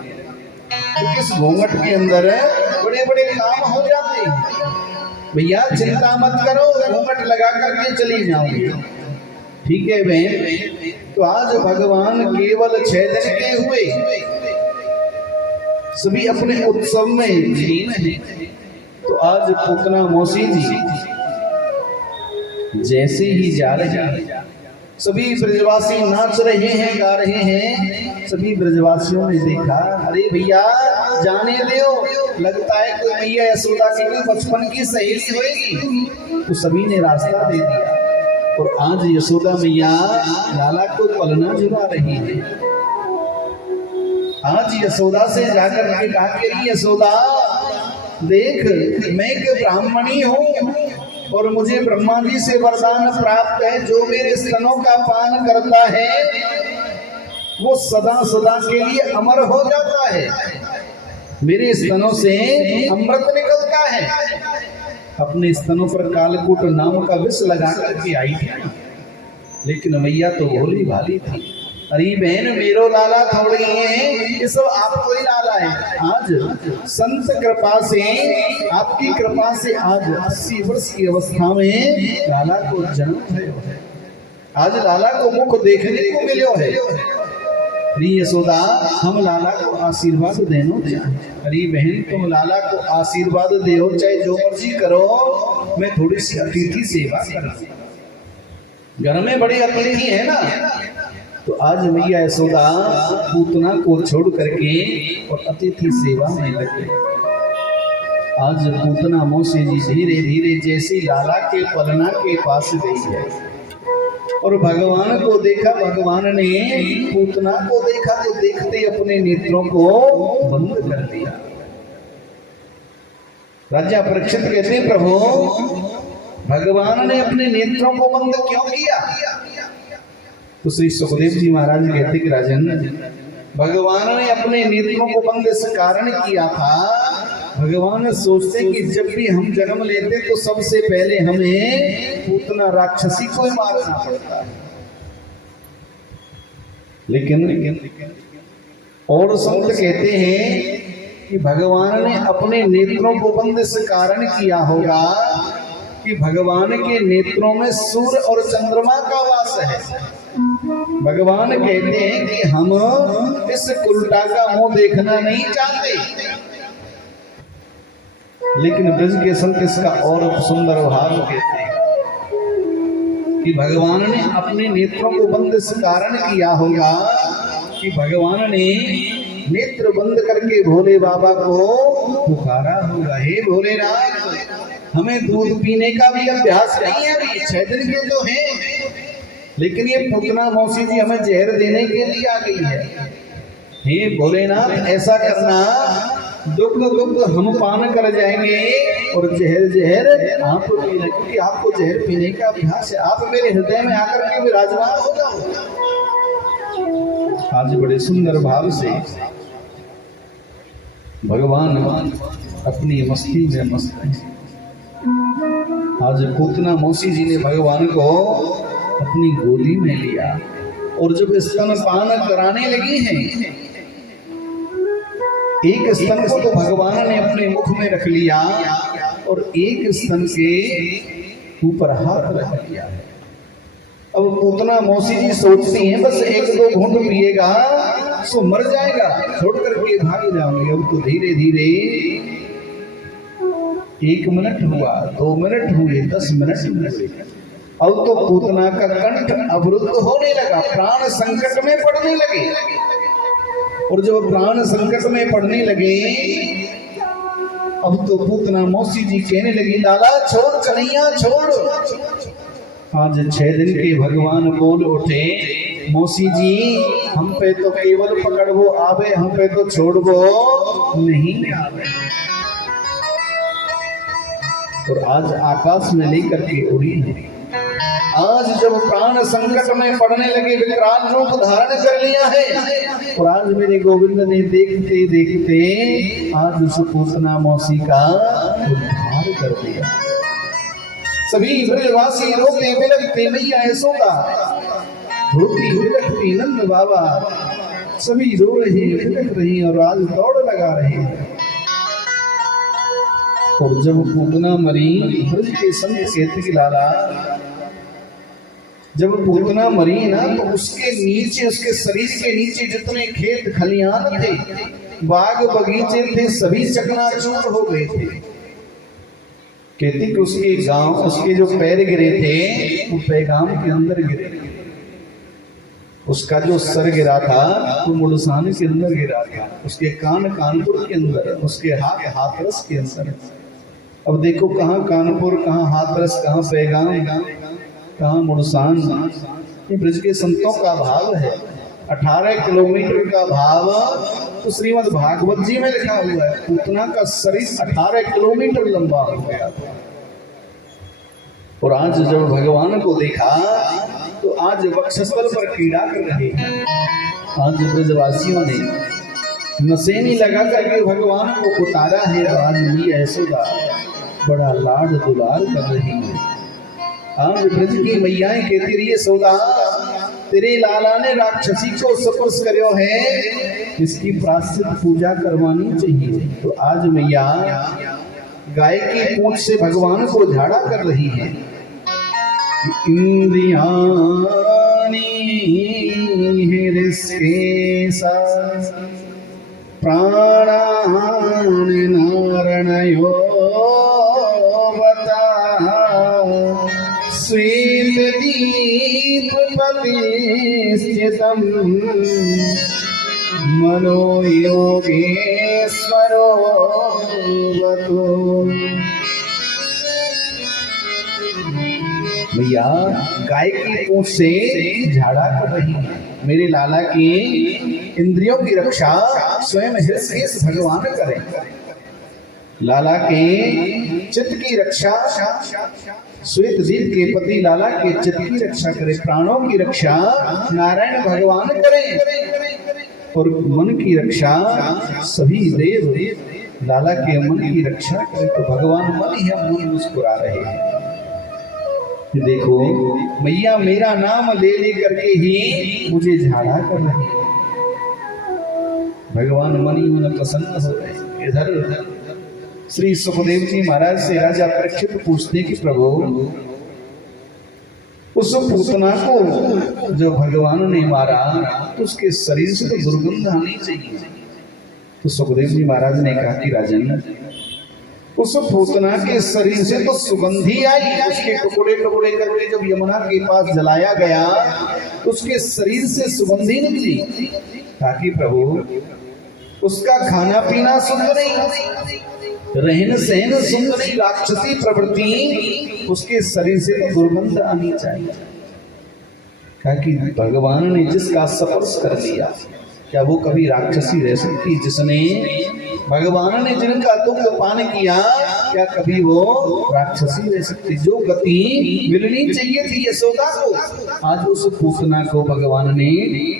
तो किस घूंघट के अंदर बड़े बड़े काम हो जाते हैं। भैया चिंता मत करो, घूंघट लगा करके चली जाऊंगी। ठीक है बहन। तो आज भगवान केवल 6 दिन के हुए, सभी अपने उत्सव में लीन हैं। तो आज पूतना मौसी जी जैसे ही जा रहे हैं, सभी ब्रजवासी नाच रहे हैं, गा रहे हैं। सभी ब्रजवासियों ने देखा, अरे भैया जाने दो, लगता है कोई मैया यशोदा की कोई बचपन की सहेली होगी। तो सभी ने रास्ता दे दिया और आज यशोदा मैया लाला को पलना झुला रही है। आज यशोदा से जाकर के कहा कि यशोदा देख, मैं एक ब्राह्मणी हूँ और मुझे ब्रह्मा जी से वरदान प्राप्त है, जो मेरे स्तनों का पान करता है वो सदा सदा के लिए अमर हो जाता है। मेरे स्तनों से अमृत निकलता है। अपने स्तनों पर कालकूट नाम का विष लगा करके आई थी, लेकिन मैया तो भोली भाली थी। अरे बहन, मेरो लाला थोड़ी है, ये सब आपको ही लाला है। आज संत कृपा से, आपकी कृपा से आज 80 वर्ष की अवस्था में लाला को जन्म भयो है। आज लाला को मुख देखने को मिलो है। अरे यशोदा, हम लाला को आशीर्वाद देनो दे। अरे बहन, तुम लाला को आशीर्वाद दो, चाहे जो मर्जी करो, मैं थोड़ी सी अतिथि सेवा कर। घर में बड़े अतिथि है ना। तो आज मैया यशोदा पूतना को छोड़ करके और अतिथि सेवा में लगे। आज पूतना मौसी जी धीरे धीरे जैसे लाला के पलना के पास गई है और भगवान को देखा। भगवान ने पूतना को देखा तो देखते अपने नेत्रों को बंद कर दिया। राजा परीक्षित कहते, प्रभु भगवान ने अपने नेत्रों को बंद क्यों किया? तो श्री सुखदेव जी महाराज कहते कि राजन, भगवान ने अपने नेत्रों को बंद इस कारण किया था, भगवान सोचते कि जब भी हम जन्म लेते तो सबसे पहले हमें पूतना राक्षसी को मारना पड़ता है। लेकिन और संत कहते हैं कि भगवान ने अपने नेत्रों को बंद इस कारण किया होगा कि भगवान के नेत्रों में सूर्य और चंद्रमा का वास है। भगवान कहते हैं कि हम इस उल्टा का मुंह देखना नहीं चाहते, लेकिन ब्रज के संत इसका और सुंदर भाव कहते हैं कि भगवान ने अपने नेत्रों को बंद इस कारण किया होगा कि भगवान ने नेत्र बंद करके भोले बाबा को पुकारा होगा, हे भोलेनाथ, हमें दूध पीने का भी अभ्यास नहीं है, अभी 6 दिन के तो हैं, लेकिन ये पूतना मौसी जी हमें जहर देने के लिए आ गई है। हे भोलेनाथ, ऐसा करना, दुग्ध हम पान कर जाएंगे और जहर आप पीना, क्योंकि आपको जहर पीने का अभ्यास है। आप मेरे हृदय में आकर के विराजमान हो जाओ। आज बड़े सुंदर भाव से भगवान अपनी मस्ती में मस्त है। आज पूतना मौसी जी ने भगवान को अपनी गोदी में लिया और जब स्तन पान कराने लगी हैं, एक स्तन को तो भगवान ने अपने मुख में रख लिया और एक स्तन के ऊपर हाथ रख लिया। अब पूतना मौसी जी सोचती हैं बस 1-2 घूंट पिएगा तो मर जाएगा, छोड़ करके भाग जाओगे। अब तो धीरे धीरे 1 मिनट हुआ, 2 मिनट हुए, 10 मिनट हुए। अब तो पूतना का कंठ अवरुद्ध होने लगा, प्राण संकट में पड़ने लगे। और जब प्राण संकट में पड़ने लगे, अब तो पूतना मौसी जी कहने लगी, लाला छोड़, कन्हैया छोड़। आज 6 दिन के भगवान बोल उठे, मौसी जी हम पे तो केवल पकड़वो आवे, हम पे तो छोड़वो नहीं आवे। और आज आकाश में लेकर के उड़ी है। आज जब प्राण संकट में पड़ने लगे, विकराल रूप धारण कर लिया है। और आज मेरे गोविंद ने देखते देखते आज उस पूतना मौसी का उद्धार कर दिया। सभी ब्रजवासी रोते बिलखते मैया यशोदा, रोती बिलखती नंद बाबा, सभी रो रहे बिलख रही और आज दौड़ लगा रहे हैं। और जब पूतना मरी, ब्रज के संत कहते कि लाला जब पूतना मरी ना तो उसके नीचे, उसके शरीर के नीचे जितने खेत खलियान थे, बाग बगीचे थे, सभी चकनाचूर हो गए थे। कहती कि उसके गांव, उसके जो पैर गिरे थे वो पैगाम के अंदर गिरे, उसका जो सर गिरा था वो मुलसान के अंदर गिरा था, उसके कान कानपुर के अंदर, उसके हाथ हाथरस के अंदर। अब देखो कहाँ कानपुर, कहाँ हाथरस, कहाँ पैगाम, कहाँ मुलसान। ये ब्रज के संतों का भाव है। 18 किलोमीटर का भाव तो श्रीमद् भागवत जी में लिखा हुआ है। पूतना का शरीर 18 किलोमीटर लंबा हो गया। और आज जब भगवान को देखा तो आज वक्षस्थल पर कीड़ा कर रहे हैं। आज ब्रजवासियों ने नसेनी लगा करके भगवान को उतारा है। आज भी ऐसोदा बड़ा लाड दुलार कर रही है। आज ब्रज की मैयाएं कहती रही, सौदा तेरे लाला ने राक्षसी को स्पर्श करो है, इसकी प्रायश्चित पूजा करवानी चाहिए। तो आज मैया गाय की पूंछ से भगवान को झाड़ा कर रही है। इंद्रियाणि हृष्केशा प्राणानि नारणयो बता श्वेत दीप प्रतिष्ठितम् मनो योगेश्वरो वतो। भैया गाय की पूंछ से झाड़ा कर रही है। मेरे लाला की इंद्रियों की रक्षा स्वयं हृष्केश भगवान करें। लाला के चित्त की रक्षा श्वेत दीप के पति लाला के चित्त की रक्षा करे। प्राणों की रक्षा नारायण भगवान करें और मन की रक्षा सभी देव लाला के मन की रक्षा करें। तो भगवान मन ही हम मन मुस्कुरा रहे हैं। देखो मैया मेरा नाम ले ले करके ही मुझे झाड़ा कर रही है। भगवान मन ही मन प्रसन्न हो गए। इधर श्री सुखदेव जी महाराज से राजा परीक्षित पूछते कि प्रभु उस पूतना को जो भगवान ने मारा तो उसके शरीर से तो दुर्गंध आनी चाहिए। तो सुखदेव जी महाराज ने कहा कि राजन उस पूतना के शरीर से तो सुगंधी आई। उसके टुकड़े टुकड़े करके जब यमुना के पास जलाया गया तो उसके शरीर से सुगंधी निकली। ताकि प्रभु उसका खाना पीना शुद्ध नहीं, रहन सहन शुद्ध नहीं, राक्षसी प्रवृत्ति उसके शरीर से तो दुर्गंध आनी चाहिए। ताकि भगवान ने जिसका स्पर्श कर लिया क्या वो कभी राक्षसी रह सकती? जिसने भगवान ने जिनका दुख पान किया क्या कभी वो राक्षसी रह सकती? जो गति मिलनी चाहिए थी यशोदा को आज उस पूतना को भगवान ने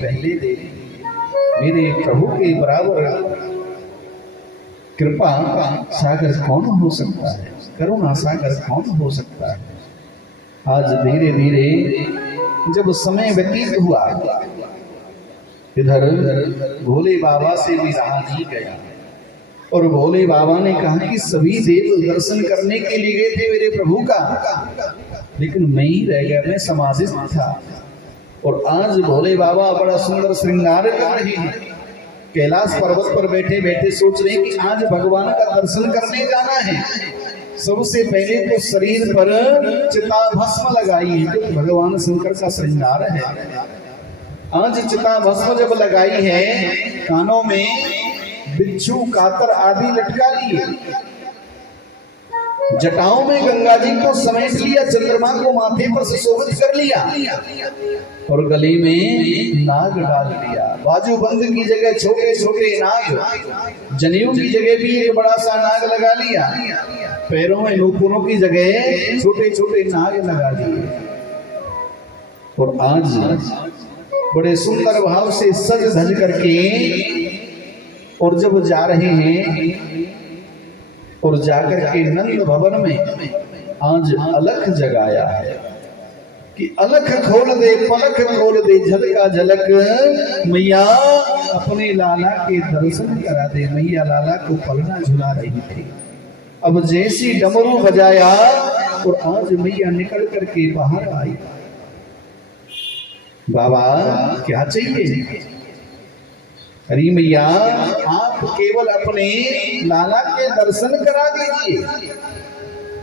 पहले दे दी। मेरे प्रभु के बराबर कृपा सागर कौन हो सकता है? करुणा सागर कौन हो सकता है? आज धीरे धीरे जब समय व्यतीत हुआ इधर भोले बाबा से भी रहा नहीं गया। और भोले बाबा ने कहा कि सभी देव दर्शन करने के लिए गए थे मेरे प्रभु का, लेकिन मैं ही रह गया, मैं समाधिस्थ था। और आज भोले बाबा बड़ा सुंदर श्रृंगार कर रहे हैं। कैलाश पर्वत पर बैठे बैठे सोच रहे हैं कि आज भगवान का दर्शन करने जाना है। सबसे पहले तो शरीर पर चिताभस्म लगाई है, तो भगवान शंकर का श्रृंगार है। आज चिताभस्म जब लगाई है, कानों में बिच्छू कातर आदि लटका लिए, जटाओं में गंगा जी को समेट लिया, चंद्रमा को माथे पर सुशोभित कर लिया और गले में नाग डाल दिया। बाजूबंद की जगह छोटे छोटे नाग, जनेऊ की जगह भी एक बड़ा सा नाग लगा लिया, पैरों में नूपुरों की जगह छोटे छोटे नाग लगा दिए। और आज बड़े सुंदर भाव से सज धज करके और जब जा रहे हैं और जाकर के नंद भवन में आज अलख जगाया है कि अलख खोल दे, पलक खोल दे, झलका झलक मैया अपने लाला के दर्शन करा दे। मैया लाला को पलना झुला रही थी। अब जैसी डमरू बजाया और आज मैया निकल करके बाहर आई। बाबा क्या चाहिए? अरे मैया आप केवल अपने लाला के दर्शन करा दीजिए।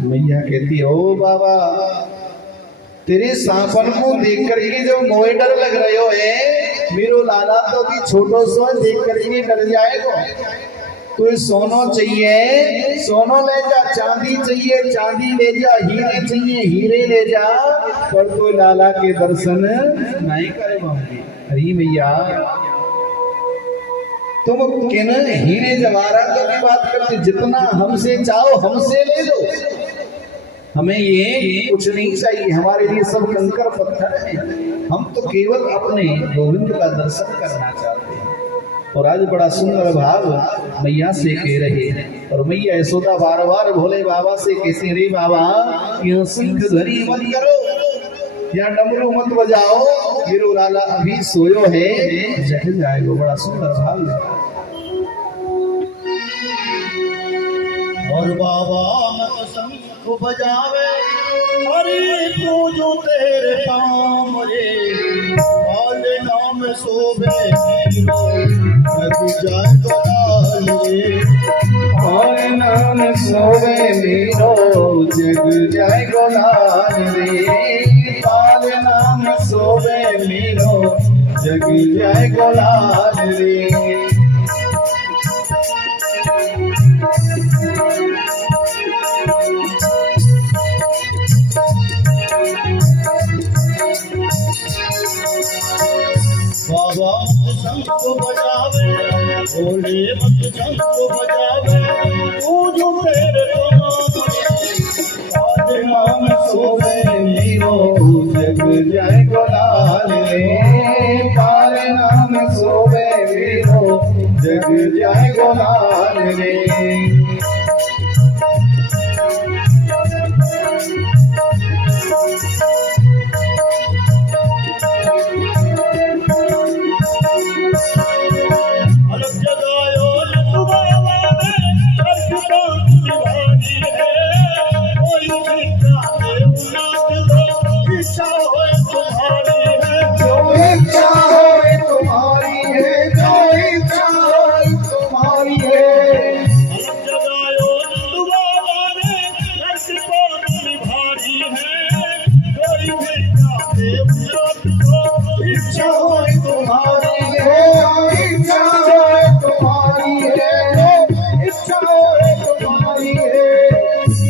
मैया कहती ओ बाबा तेरे सांपन को देख करके जो मोए डर लग रहे हो है, मेरो लाला तो भी छोटो सो देख करके डर जाएगा। तो सोनो चाहिए सोनो ले जा, चांदी चाहिए चांदी ले जा, हीरे चाहिए हीरे ले जा, पर तो लाला के दर्शन नहीं करे मांगे। अरे भैया तुम किन हीरे जवाहरात की बात करते, जितना हमसे चाहो हमसे ले लो, हमें ये कुछ नहीं चाहिए, हमारे लिए सब कंकर पत्थर है, हम तो केवल अपने गोविंद का दर्शन करना चाहते हैं। और आज बड़ा सुंदर भाव मैया से कह रहे, और मैया यशोदा बार बार भोले बाबा से कहते रे बाबा यहाँ शंख ध्वनि मत करो, यहाँ डमरू मत बजाओ, हीरो लाला अभी सोयो है जग जाएगा। बड़ा सुंदर भाव है। और बाबा मत शंख बजावे, अरे पूजो तेरे काम रे, वाले नाम सोबे जग जाए गोलाल रे, और नाम सोवे मेरो जग जाए गोलाल रे, पाल नाम सोवे मेरो जग जाए गोलाल रे। बाबा मत शंख बजावे, भोले मत शंख बजावे, पूजो तेरे नाम पाल नाम सोवे मेरो जग जाए गोलाल रे, पाल नाम सोवे मेरो जग जाए गोलाल रे। अलग जगायो लड्डू बाबा ने, अर्जुना दीवानी है, कोई भिक्षा देवनाथ दो, इच्छा होए तुम्हारी है, जो इच्छा होए तुम्हारी है, जो इच्छा होए तुम्हारी है। अलग जगायो लड्डू बाबा ने, अर्जुना दीवानी है, कोई भिक्षा देवनाथ दो, इच्छा होए तुम्हारी है, इच्छा होए तुम्हारी है, इच्छा होए तुम्हारी है।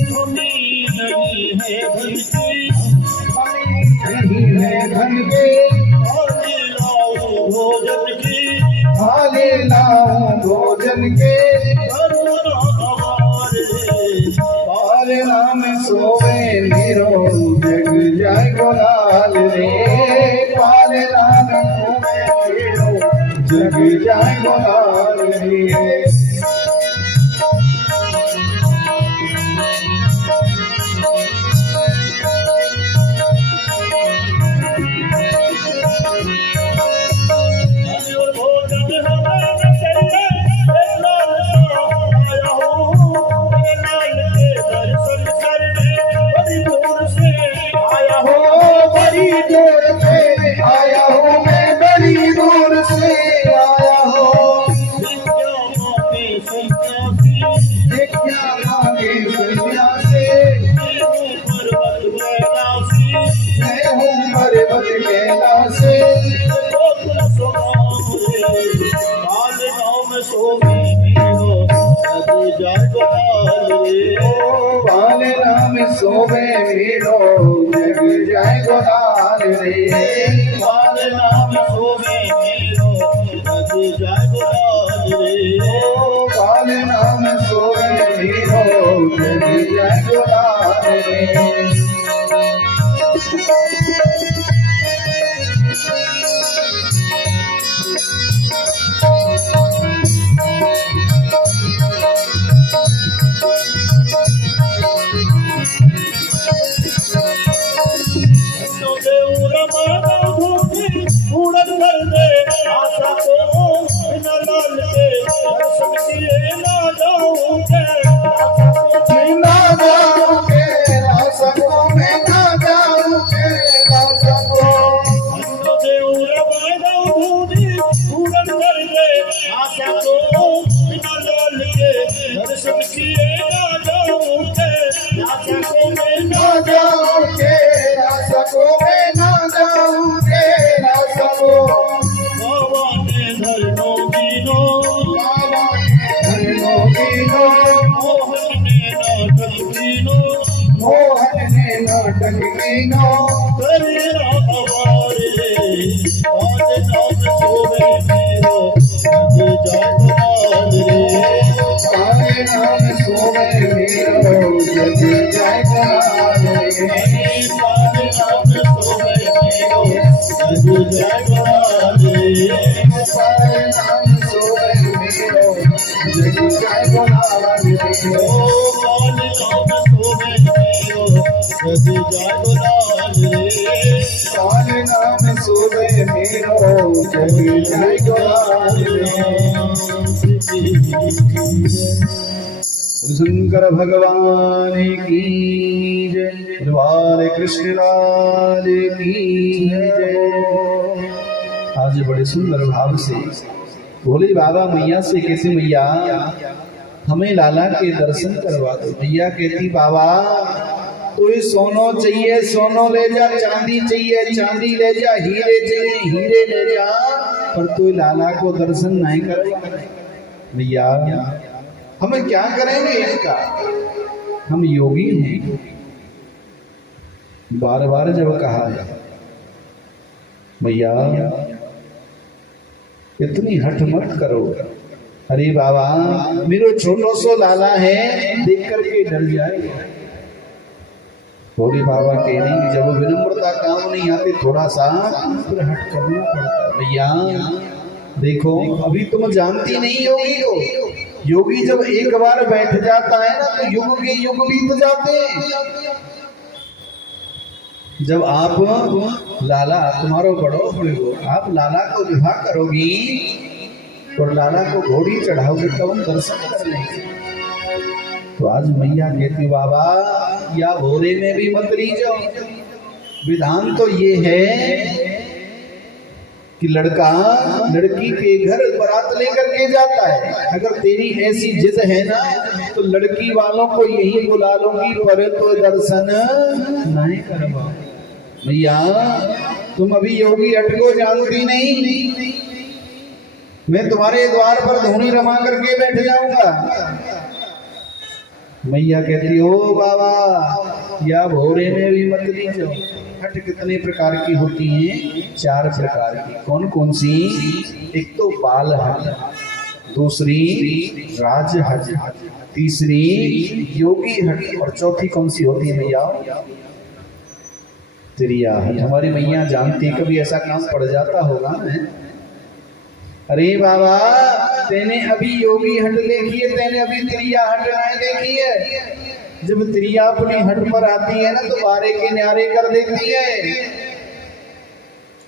कमी नहीं है भक्ति, नहीं है धन के, आगे लाओ भोजन की, थाले लाऊं भोजन के, करुणा हमारे, पाल नाम सोवे मेरो जग जाए गोलाल रे, पाल नाम सोवे मेरो जग जाए गोलाल रे। और भोजन हमारे चलते, लाल आया हूँ, लाल के दर्शन करने, बड़ी दूर से आया हूँ, बड़ी दूर से आया हूँ मैं, बड़ी दूर से आया हूँ, विद्या मांगे सन्यासी, विद्या मांगे सन्यासी, पर्वत वैरासी, मैं हूँ पर्वत कैलासे, गोकुल सुमारे, काल नाम सोवे मेरो जग जाए गोलाल रे, पाल नाम सोवे मेरो जग जाए गोलाल रे, पाल नाम सोवे मेरो जग जाए गोलाल रे, पाल नाम सोवे मेरो जग जाए गोलाल रे। तो देव रमा धोती उड़न कर दे, आशा को बिना लाल के दर्शन किए ना जाऊंगे, आशा को ना जाऊंगे, आशा को मैं ना जाऊंगे, मोहन ने नाटक कीनो करिया हमारे आज नाम सोवे मेरो जग जागलाल रे तारे नाम सोवे मेरो जग जाय गुलाल रे तारे नाम सोवे मेरो जग जागलाल रे तारे नाम सोवे मेरो जग जाय गुलाल रे तारे नाम सोवे मेरो जग जागलाल रे तारे नाम सोवे मेरो जग जाय गुलाल रे शंकर भगवान की जय बाल कृष्ण लाल की जय। आज बड़े सुंदर भाव से भोले बाबा मैया से कहते मैया हमें लाला के दर्शन करवा दो। मैया कहती बाबा कोई सोनो चाहिए सोनो ले जा, चांदी चाहिए चांदी ले जा, हीरे चाहिए हीरे ले जा, पर तू लाला को दर्शन नहीं करेगा। मैया हमें क्या करेंगे इसका, हम योगी हैं। बार बार जब कहा है मैया इतनी हठ मत करो। अरे बाबा मेरो छोटो सो लाला है, देख करके डर जाएगा। भोले बाबा कह रही कि जब विनम्रता काम नहीं आती थोड़ा सा फिर हट करना पड़ता है। भैया देखो अभी तुम जानती नहीं योगी को, योगी जब एक बार बैठ जाता है ना तो युग के युग बीत जाते हैं। जब आप लाला तुम्हारो बड़ो हो, आप लाला को विवाह करोगी और लाला को घोड़ी चढ़ाओगे तब हम दर्शन कर लेंगे। तो आज मैया कहती बाबा या भोरे में भी मत लीजो। विधान तो ये है कि लड़का लड़की के घर बारात लेकर के जाता है। अगर तेरी ऐसी जिद है ना तो लड़की वालों को यही बुला लूंगी पर तो दर्शन नहीं करवा। भैया तुम अभी योगी हट को जानती नहीं, मैं तुम्हारे द्वार पर धूनी रमा करके बैठ जाऊंगा। मैया कहती हो बाबा या भोरे में भी मत लीजो। हट कितने प्रकार की होती हैं? 4 प्रकार की। कौन कौन सी? एक तो बाल हट, दूसरी राज हट, तीसरी योगी हट और चौथी कौन सी होती है भैया? त्रिया हट। हमारी मैया जानती कभी ऐसा काम पड़ जाता होगा ना। अरे बाबा तेने अभी योगी हट देखी है, तेने अभी त्रिया हट नहीं देखी है। जब त्रिया अपनी हट पर आती है ना तो बारे के न्यारे कर देती है।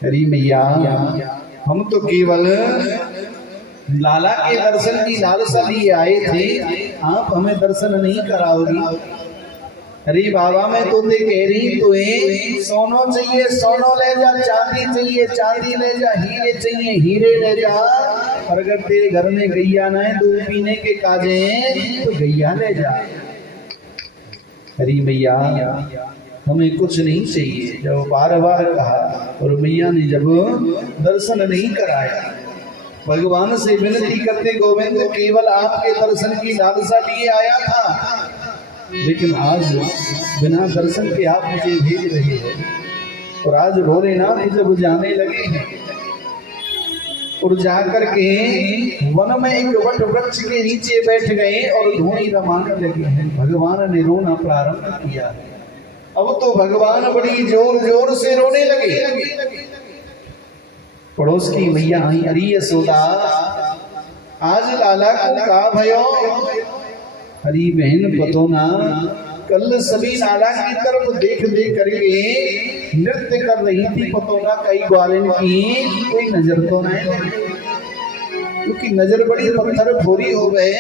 अरे मैया हम तो केवल लाला के दर्शन की लालसा लिए आए थे, आप हमें दर्शन नहीं कराओगी। अरे बाबा मैं तुझे कह रही तुम्हें सोनो चाहिए सोनो ले जा, चांदी चाहिए चांदी ले जा, हीरे चाहिए हीरे ले जा। और अगर तेरे घर में गैया ना है दूध पीने के काजे तो गैया ले जा। अरे मैया हमें कुछ नहीं चाहिए। जब बार बार कहा और मैया ने जब दर्शन नहीं कराया, भगवान से विनती करते गोविंद केवल आपके दर्शन की लालसा लिए आया था, लेकिन आज बिना दर्शन के आप मुझे भेज रहे हैं। और आज भोलेनाथ जब जाने लगे हैं और जाकर के वन में एक वट वृक्ष के नीचे बैठ गए और धूनी रमाने लगे हैं, भगवान ने रोना प्रारंभ किया। अब तो भगवान बड़ी जोर जोर से रोने लगे। पड़ोस की मैया आई, अरे यशोदा आज लाला को का भयो? हरी बहन पतो ना कल सभी लाला की तरफ देख देख करके नृत्य कर रही थी। पतो ना कई ग्वालिन की कोई नजर तो नहीं लगी, क्योंकि नजर बड़ी पत्थर फोरी हो गए।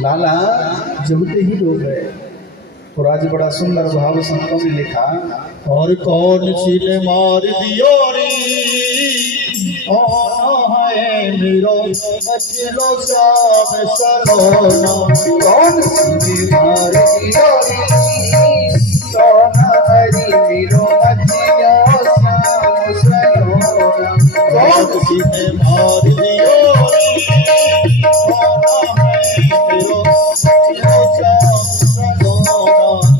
लाला जबते ही रो गए। और आज बड़ा सुंदर भाव संतों ने लिखा, और कौन सी ने मार दियो रे है मेरो मचलो श्याम सलोना। कौन सी मार दियो सोना हरी मेरो मचलो श्याम सलोना। कौन सी ने मार दियो रे मेरो मचलो श्याम सलोना।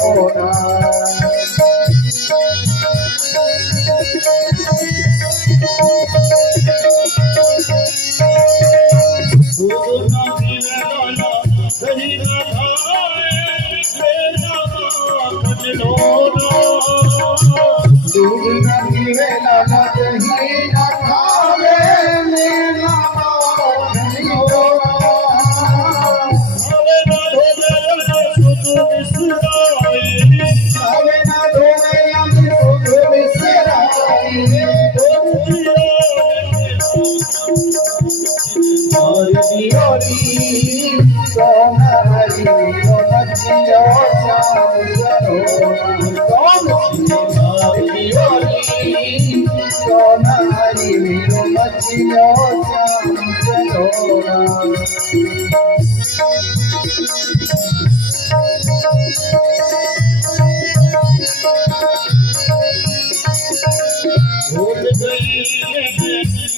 रोना। दूध ना पीवे लाला दही ना खाए मेरा माखन लोना। दूध न पीवे लाला दही न खावे मेरा माखन लोना। खावे ना धोवे सुध बिसराए खावे न धोवे हम सुध बिसराई। हरि हरि सोना हरि मीरो मचियो श्याम सरोना। हरि हरि सोना हरि मीरो मचियो श्याम सरोना। भूल गई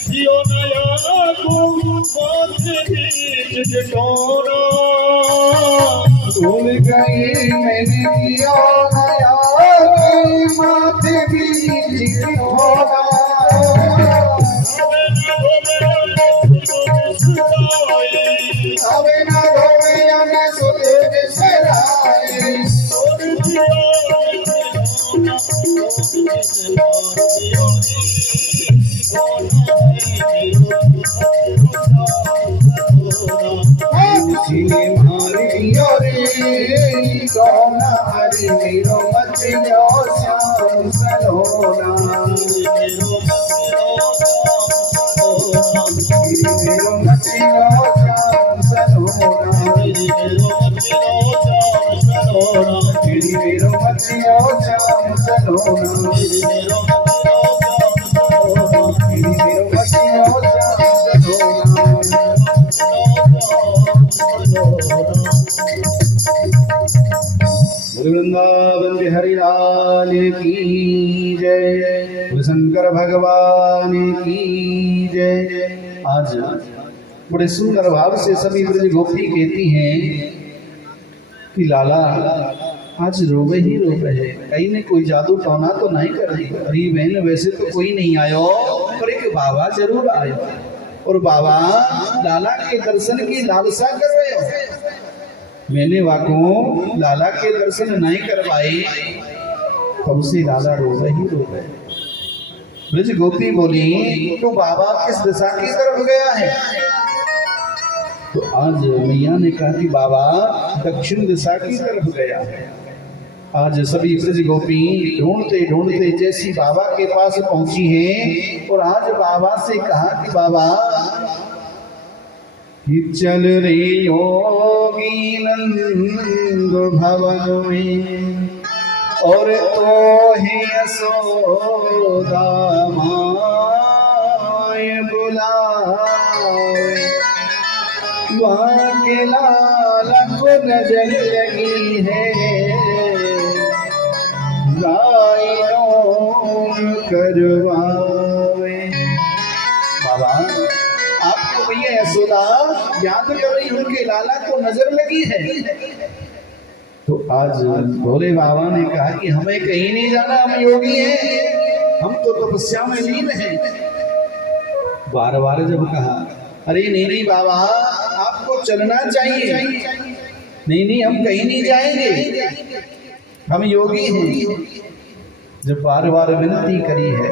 जियो नया को बात बीच टोरा। भूल गई मैंने किया नया माथे बीच होना। खावे ना धोवे सुध बिसराए हवे न धोवे न सुध मारियो रे सोना हरि मीरो मचियो श्याम सरोना। मीरो मचियो श्याम सरोना। मीरो मचियो श्याम सरोना। मीरो मचियो श्याम सरोना। बोल वृंदावन बिहारी लाल की जय। बोल शंकर भगवान की जय। आज बड़े सुंदर भाव से सभी ब्रज गोपी कहती हैं कि लाला आज रोवे ही रोवे है, कहीं ने कोई जादू टोना तो नहीं कर रही। अरे बहन वैसे तो कोई नहीं आयो, पर एक बाबा जरूर आयो और बाबा लाला के दर्शन की लालसा कर रहे हो। मैंने वाको लाला के दर्शन नहीं करवाए, तब से लाला रोवे ही रोवे। ब्रज गोपी बोली तो बाबा किस दिशा की तरफ गया है? तो आज मैया ने कहा कि बाबा दक्षिण दिशा की तरफ गया है। आज सभी ब्रज गोपी ढूंढते ढूंढते जैसी बाबा के पास पहुंची हैं और आज बाबा से कहा कि बाबा कि चल रे योगी नंद भवन में और तो ही यशोदा माय बुलावे। वहाँ के लाला को नजर लगी है गायन करवावे। बाबा आपको भैया यशोदा याद कर रही, उनके लाला को नजर लगी है। तो आज भोले बाबा ने कहा कि हमें कहीं नहीं जाना, हम योगी हैं, हम तो तपस्या में लीन हैं। बार बार जब कहा अरे नहीं नहीं बाबा आपको चलना चाहिए। नहीं नहीं हम कहीं नहीं जाएंगे, हम योगी हैं। जब बार बार विनती करी है,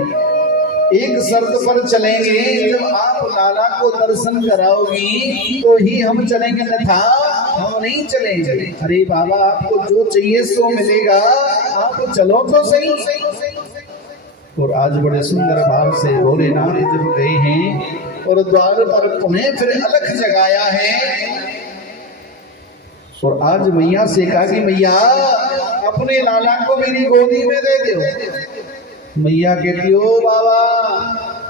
एक शर्त पर चलेंगे, जब आप लाला को दर्शन कराओगी तो ही हम चलेंगे, अन्यथा हम नहीं चलेंगे। अरे बाबा आपको जो चाहिए सो मिलेगा, आप चलो तो सही। और आज बड़े सुंदर भाव से भोलेनाथ जब गए हैं और द्वार पर पुनः फिर अलख जगाया है और आज मैया से कहा कि मैया अपने लाला को मेरी गोदी में दे दो। मैया कहती हो बाबा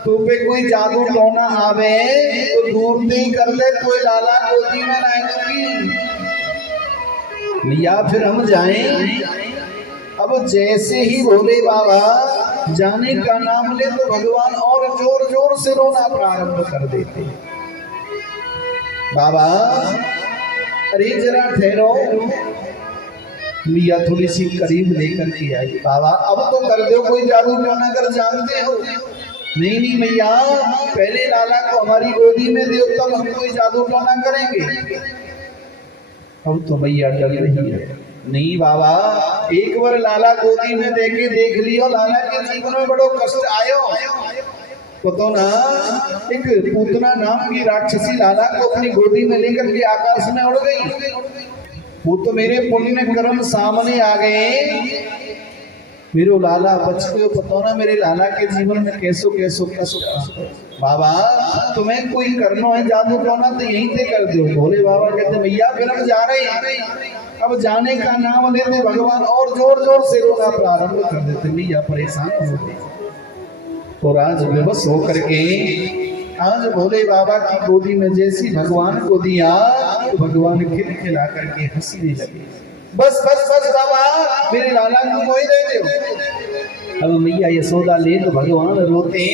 तू पे कोई जादू टोना आवे तो दूर नहीं कर ले, कोई लाला गोदी में लाए दूंगी। मैया फिर हम जाएं। अब जैसे ही भोले बाबा जाने का नाम ले तो भगवान और जोर जोर से रोना प्रारंभ कर देते। बाबा अरे जरा ठहरो, मैया थोड़ी सी करीब लेकर के आई। बाबा अब तो कर दो कोई जादू, क्यों ना कर जानते हो। नहीं नहीं मैया, पहले लाला को हमारी गोदी में दो, तब हम कोई जादू क्यों ना करेंगे। अब तो मैया डर रही है। नहीं बाबा, एक बार लाला गोदी में देके देख लियो, लाला के जीवन में बड़ो कष्ट आयो। तो ना एक पूतना नाम की राक्षसी लाला को अपनी गोदी में लेकर के आकाश में उड़ गई। वो तो मेरे पुण्य कर्म सामने आ गए, मेरे लाला बच गए। पता ना मेरे लाला के जीवन में कैसो कैसो कैसो। बाबा तुम्हें कोई करना है जादू टोना तो यहीं से कर दो। भोले बाबा कहते मैया फिर हम जा रहे हैं। अब जाने का नाम लेते भगवान और जोर जोर से रोना प्रारंभ कर देते। मैया परेशान होते और आज विवश होकर के आज भोले बाबा की गोदी में जैसी भगवान को दिया तो भगवान खिलखिला करके हंसने लगे। बस बस बस बाबा, मेरे लाला को कोई दे दो। अब मैया यशोदा ले तो भगवान रोते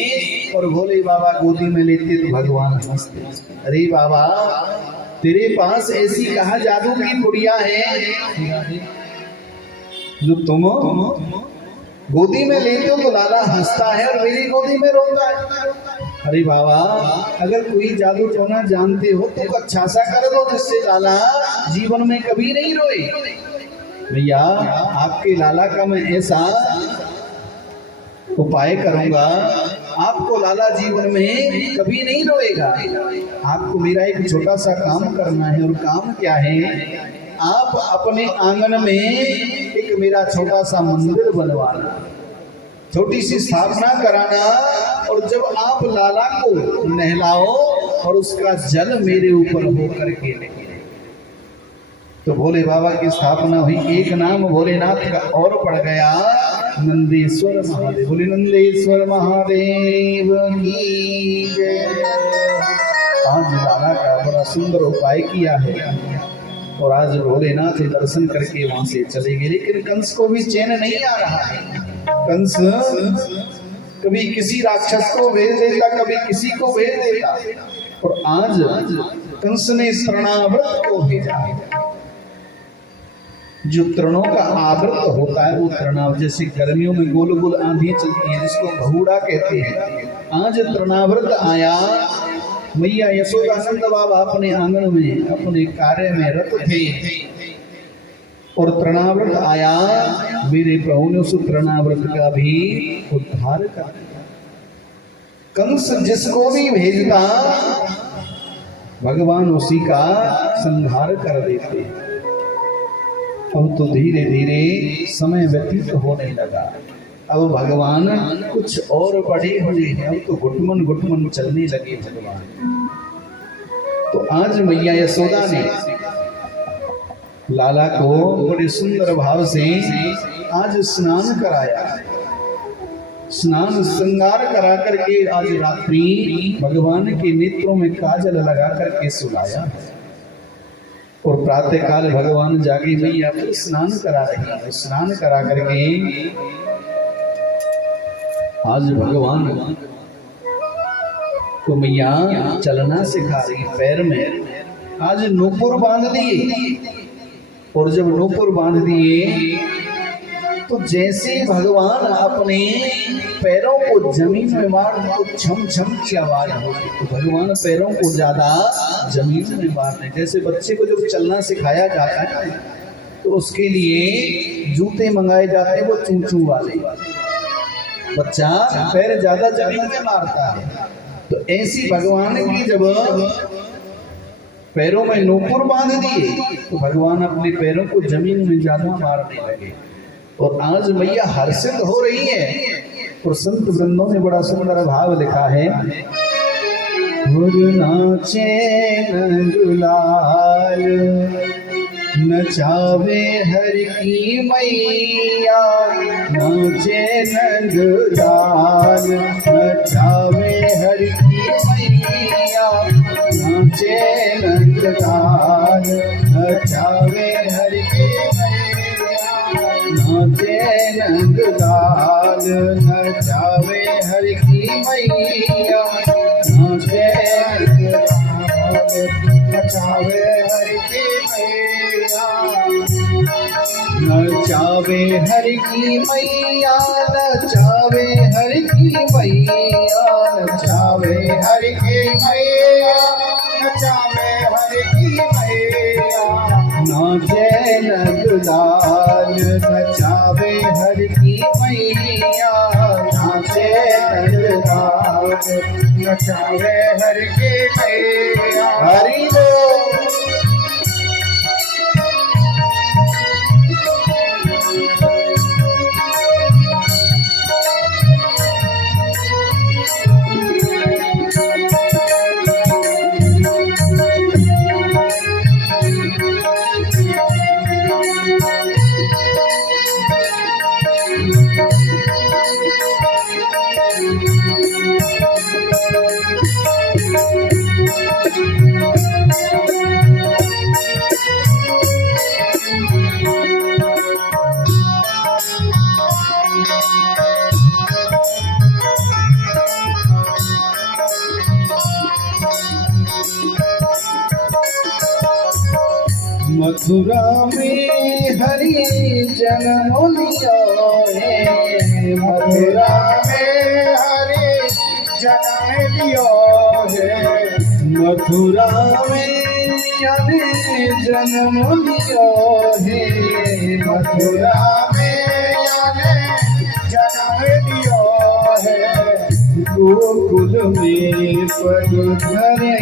और भोले बाबा गोदी में लेते तो भगवान हंसते। अरे बाबा तेरे पास ऐसी कहा जादू की पुड़िया है जो तुम गोदी में लेते हो तो लाला हंसता है और मेरी गोदी में रोता है। अरे बाबा अगर कोई जादू टोना जानते हो तो अच्छा सा कर दो जिससे लाला जीवन में कभी नहीं रोए। भैया आपके लाला का मैं ऐसा उपाय करूंगा, आपको लाला जीवन में कभी नहीं रोएगा। आपको मेरा एक छोटा सा काम करना है। और काम क्या है, आप अपने आंगन में एक मेरा छोटा सा मंदिर बनवाना, छोटी सी स्थापना कराना। और जब आप लाला को नहलाओ और उसका जल मेरे ऊपर हो करके तो भोले बाबा की स्थापना हुई। एक नाम भोलेनाथ का और पड़ गया, नंदेश्वर महादेव। बोले नंदेश्वर महादेव की जय। आज लाला का बड़ा सुंदर उपाय किया है और आज भोलेनाथ दर्शन करके वहां से चले गए। लेकिन कंस को भी चैन नहीं आ रहा है। कंस कभी किसी राक्षस को भेज देता, कभी किसी को भेज देता। और आज कंस ने तृणाव्रत को भेजा। जो तृणों का आवृत होता है वो तृणाव्रत, जैसे गर्मियों में गोल गोल आंधी चलती है जिसको भहुड़ा कहते हैं। आज तृणाव्रत आया। मैया यशोदानंद बाबा अपने आंगन में अपने कार्य में रत थे और तृणाव्रत आया। मेरे प्रभु ने उस तृणाव्रत का भी उद्धार कर दिया। कंस जिसको भी भेजता भगवान उसी का संहार कर देते। अब तो धीरे धीरे समय व्यतीत होने लगा। अब भगवान कुछ और बड़े हुए हैं। अब तो घुटमन घुटमन चलने लगे भगवान। तो आज मैया यशोदा ने लाला को बड़े सुंदर भाव से आज स्नान कराया। स्नान श्रृंगार करा करके आज रात्रि भगवान के नेत्रों में काजल लगा करके सुलाया। और प्रातः काल भगवान जागे मैया फिर स्नान करा रही है। स्नान करा करके आज भगवान को मैया चलना सिखा रही। पैर में आज नूपुर बांध दिए। और जब नूपुर बांध दिए तो जैसे भगवान अपने पैरों को जमीन में मार तो छम छम की आवाज होती। तो भगवान पैरों को ज्यादा जमीन में मारने, जैसे बच्चे को जब चलना सिखाया जाता है तो उसके लिए जूते मंगाए जाते हैं वो चूचू वाले। बच्चा पैर ज्यादा जमीन में मारता है। तो ऐसी भगवान की जब पैरों में नूपुर बांध दिए तो भगवान अपने पैरों को जमीन में ज्यादा मारने लगे। और आज मैया हर्षित हो रही है। और संत वृंदों ने बड़ा सुंदर भाव लिखा है, नाचे नंदलाल नचावे हर की मैया, नाचे नंदलाल नचावे हर की मैया, नाचे नंदलाल नचावे हर की नाचे नंदलाल नचावे हर की मैया, नाचे नंदलाल नचावे हर की मैया, नचावे हर की मैया, नचावे हर की मैया, नचावे हर की मैया, नचावे हर की मैया, नाचे नंदलाल, नचावे हर की मैया, नाचे नंदलाल, नचावे हर की मैया। हरि बोल। मथुरा में हरि जन्म लिया है, मथुरा में हरि जन्म लियो है, मथुरा में हरि जन्म लिया है, मथुरा में जन्म लियो है, गोकुल में पगधरे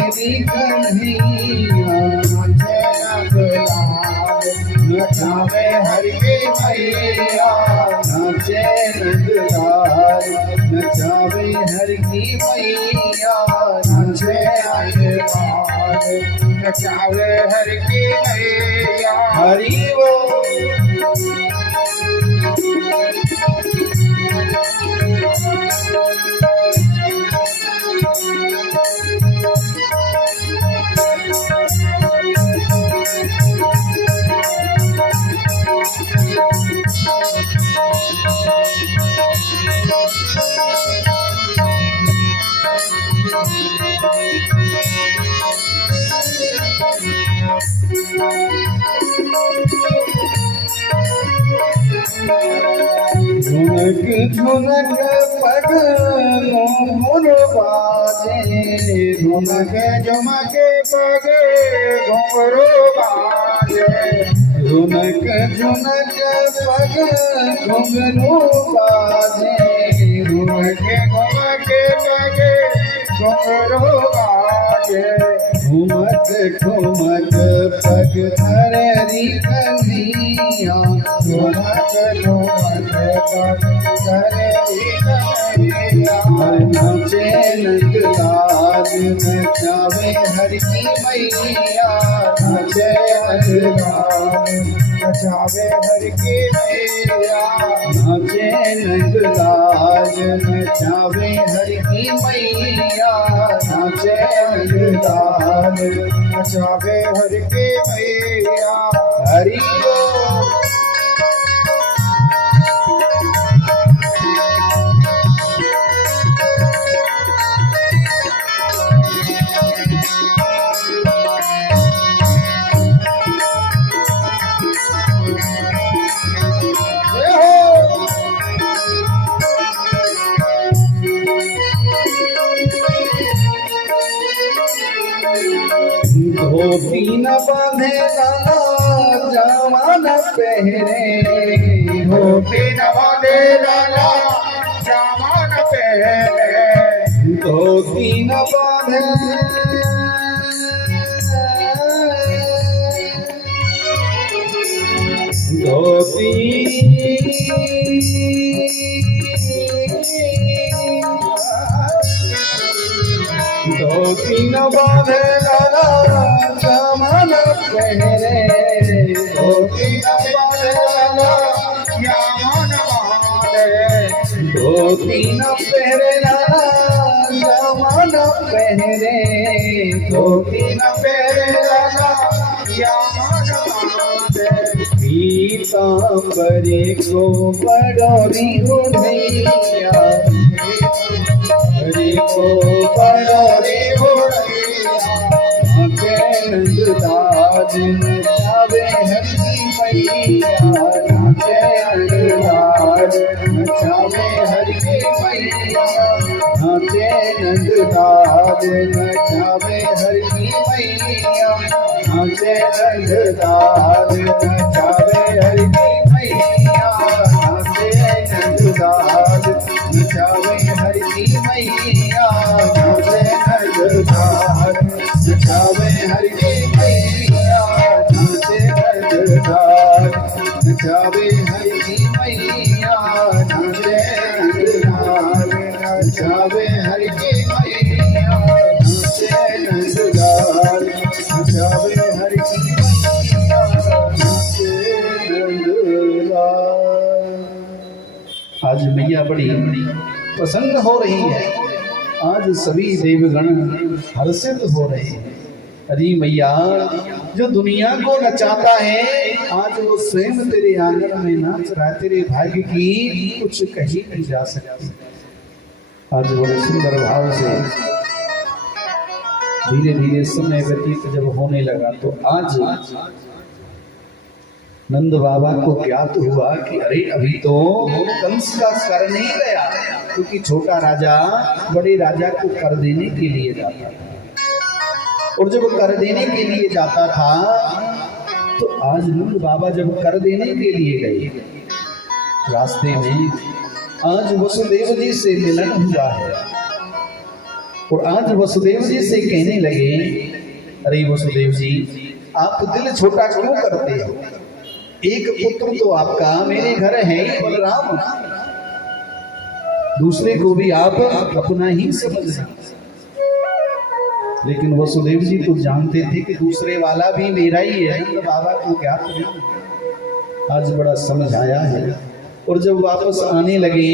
कन्हैया, नचावे हर की मैया, नाचे नंदलाल, नचावे हर की मैया, नाचे नचावे नचावे हर की मैया। हरि बोल। झुनक झुनक पग मोर बाजे, झुमक झुमक पग घुंघरू बाजे, झुनक झुनक पग घुंघरू बाजे, झुमक झुमक पग घुंघरू बाजे, घुमक घुमक पग धररी कन्हैया, झुमक झुमक पग धररी कन्हैया, नाचे नंदलाल, नचावे हर की मैया, नाचे नंदलाल, नचावे हर की मैया, नाचे नंदलाल, नचावे हर की मैया, नाचे नंदलाल, नचावे हर की मैया। हरि बोल। धोती न बांधे लाला जवान पहरे, धोती न बांधे लाला जवान पहरे, धोती न बांधे धोती धोती न बांधे लाला जवान पहरे, धोती न बांधे लाला जवान पहरे, धोती न पहरे लाला जवान पहरे, धोती न पहरे लाला जवान पहरे, पीतांबरी को बड़ोरी हो भैया, हरि को बड़ोरी हो नंदलाल, नचावे हर की मैया, हरि की मैया नाचे नंदलाल नचावे हरि की मैया नाचे नंदलाल नचावे हरि की मैया नाचे नंदलाल नचावे हरि की मैया नाचे नंदलाल नचावे हरि की मैया नाचे नंदलाल नचावे हरि की मैया नाचे नंदलाल नचावे हरि की मैया नाचे नंदलाल नचावे हरि की मैया नाचे नंदलाल। आज मैया बड़ी प्रसन्न हो रही है, आज सभी देवगण हर्षित हो रहे हैं। अरे मैया जो दुनिया को नचाता है आज वो स्वयं तेरे आंगन में नाच रहा है, तेरे भाग्य की कुछ कही नहीं जा सकती। आज बड़े सुंदर भाव से धीरे धीरे समय व्यतीत जब होने लगा तो आज नंद बाबा को ज्ञात हुआ कि अरे अभी तो कंस का कर नहीं गया, क्योंकि छोटा राजा बड़े राजा को कर देने के लिए जाता था, और जब कर देने के लिए जाता था तो आज नंद बाबा जब कर देने के लिए गए रास्ते में आज वसुदेव जी से मिलन हुआ है, और आज वसुदेव जी से कहने लगे अरे वसुदेव जी आप दिल छोटा क्यों करते हो, एक पुत्र तो आपका मेरे घर है ही बलराम, दूसरे को भी आप अपना ही समझना। लेकिन वसुदेव जी तो जानते थे कि दूसरे वाला भी मेरा ही है, नंद बाबा को ज्ञात नहीं। आज बड़ा समझ आया है, और जब वापस आने लगे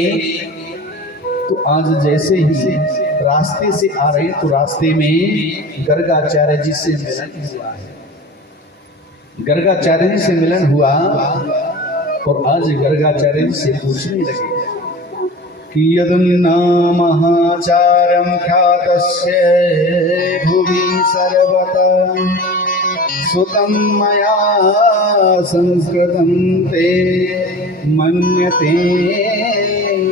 तो आज जैसे ही रास्ते से आ रहे तो रास्ते में गर्गाचार्य जी से मिलन हुआ है। गर्गाचार्य जी से मिलन हुआ और आज गर्गाचार्य जी से पूछने लगे कि यदुन्नामहाचार्यं ख्यातस्य भुवि सर्वतः सुतं मया संस्कृतं ते मन्यते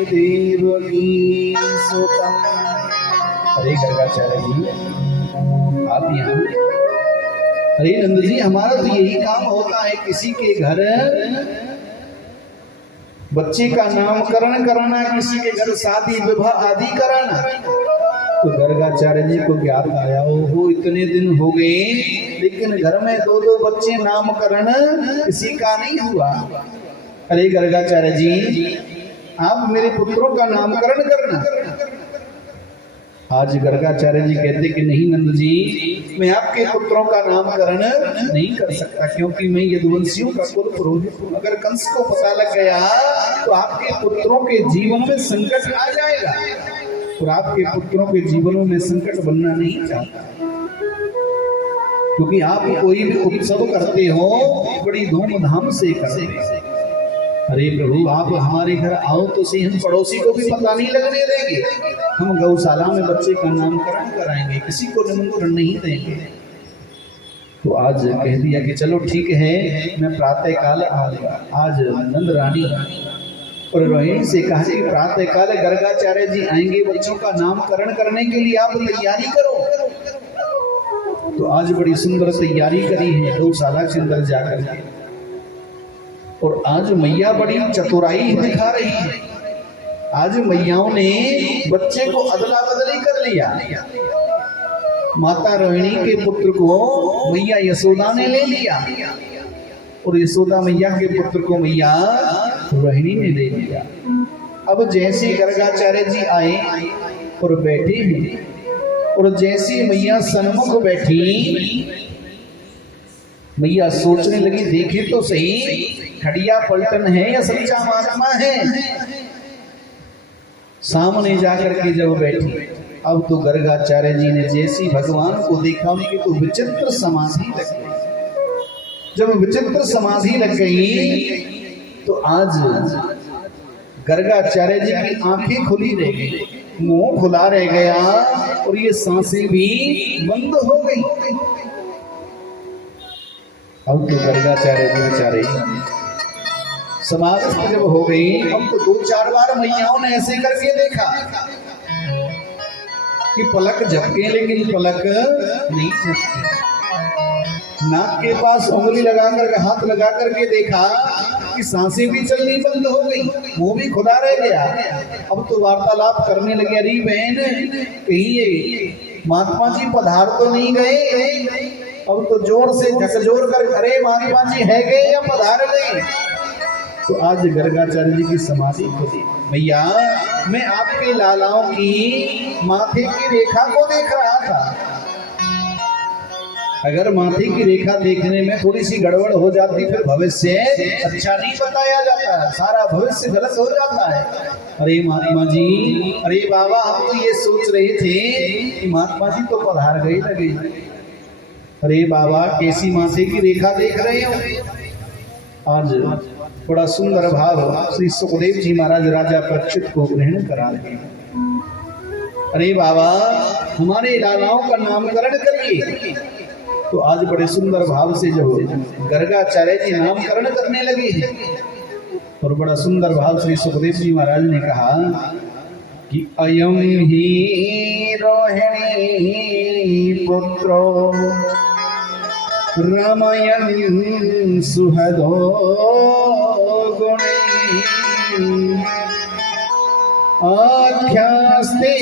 देवकी सुतम्। अरे गर्गाचार्य जी आप यहाँ, अरे नंद जी हमारा तो यही काम होता है, किसी के घर बच्चे का नामकरण कराना, किसी के घर शादी विवाह आदि कराना। तो गर्गाचार्य जी को ज्ञात आया हो इतने दिन हो गए लेकिन घर में दो दो बच्चे नामकरण किसी का नहीं हुआ। अरे गर्गाचार्य जी आप मेरे पुत्रों का नामकरण करना। आज गर्गाचार्य जी कहते कि नहीं नंद जी मैं आपके पुत्रों का नामकरण नहीं कर सकता, क्योंकि मैं यदुवंशियों का कुल पुरोहित हूं। अगर कंस को पता लग गया तो आपके पुत्रों के जीवन में संकट आ जाएगा, और आपके पुत्रों के जीवनों में संकट बनना नहीं चाहता, क्योंकि आप कोई भी उत्सव करते हो बड़ी धूमधाम से करते हैं। अरे प्रभु आप हमारे घर आओ तो सही, हम पड़ोसी को भी पता नहीं लगने देंगे, हम गौशाला में बच्चे का नामकरण कराएंगे, किसी को निमंत्रण नहीं देंगे। तो आज कह दिया कि चलो ठीक है मैं प्रातः काल आऊंगा। आज नंद रानी और रोहिणी से कहा कि प्रातः काल गर्गाचार्य जी आएंगे, बच्चों का नामकरण करने के लिए आप तैयारी करो। तो आज बड़ी सुंदर तैयारी करी है गौशाला के अंदर जाकर, और आज मैया बड़ी चतुराई दिखा रही है। आज मैयाओं ने बच्चे को अदला बदली कर लिया। माता रोहिणी के पुत्र को मैया यशोदा ने ले लिया, और यशोदा मैया के पुत्र को मैया रोहिणी ने ले लिया। अब जैसे गर्गाचार्य जी आए और बैठे हैं, और जैसे मैया सन्मुख बैठी, मैया सोचने लगी देखे तो सही खड़िया पलटन है या सच्चा महात्मा है। सामने जाकर के जब बैठी, अब तो गर्गाचार्य जी ने जैसी भगवान को देखा उनकी तो विचित्र समाधि लग गई। जब विचित्र समाधि लग गई तो आज गर्गाचार्य जी की आंखें खुली रह गई, मुंह खुला रह गया, और ये सांसें भी बंद हो गई। अब तो गर्गाचार्य जी बेचारे समाधिस्थ जब हो गई, अब तो 2-4 बार मैयाओं ने ऐसे करके देखा कि पलक झपके, लेकिन पलक नहीं झपकी। नाक के पास उंगली लगा कर, हाथ लगा करके देखा कि सांसें भी चलनी बंद हो गई, मुंह भी खुदा रह गया। अब तो वार्तालाप करने लगे, अरे बहन कहीं ये महात्मा जी पधार तो नहीं गए? अब तो जोर से झकझोर कर, अरे महात्मा जी है गए या पधार गए? तो आज गर्गाचार्य जी की समाधि खुली। भैया मैं आपके लालाओं की माथे की रेखा को देख रहा था। अगर माथे की रेखा देखने में थोड़ी सी गड़बड़ हो जाती फिर भविष्य अच्छा नहीं बताया जाता, सारा भविष्य गलत हो जाता है। अरे महात्मा जी, अरे बाबा हम तो ये सोच रहे थे कि महात्मा जी तो पधार गए लगे। अरे बाबा कैसी माथे की रेखा देख रहे हो? आज बड़ा सुंदर भाव श्री सुखदेव जी महाराज राजा परीक्षित को ग्रहण करा रहे हैं। अरे बाबा हमारे लालाओं का नामकरण करिए। तो आज बड़े सुंदर भाव से जो गर्गाचार्य जी नामकरण करने लगे हैं, और बड़ा सुंदर भाव श्री सुखदेव जी महाराज ने कहा कि अयम ही रोहिणी पुत्रो रमयन् सुहदो गुणैः आख्यास्ते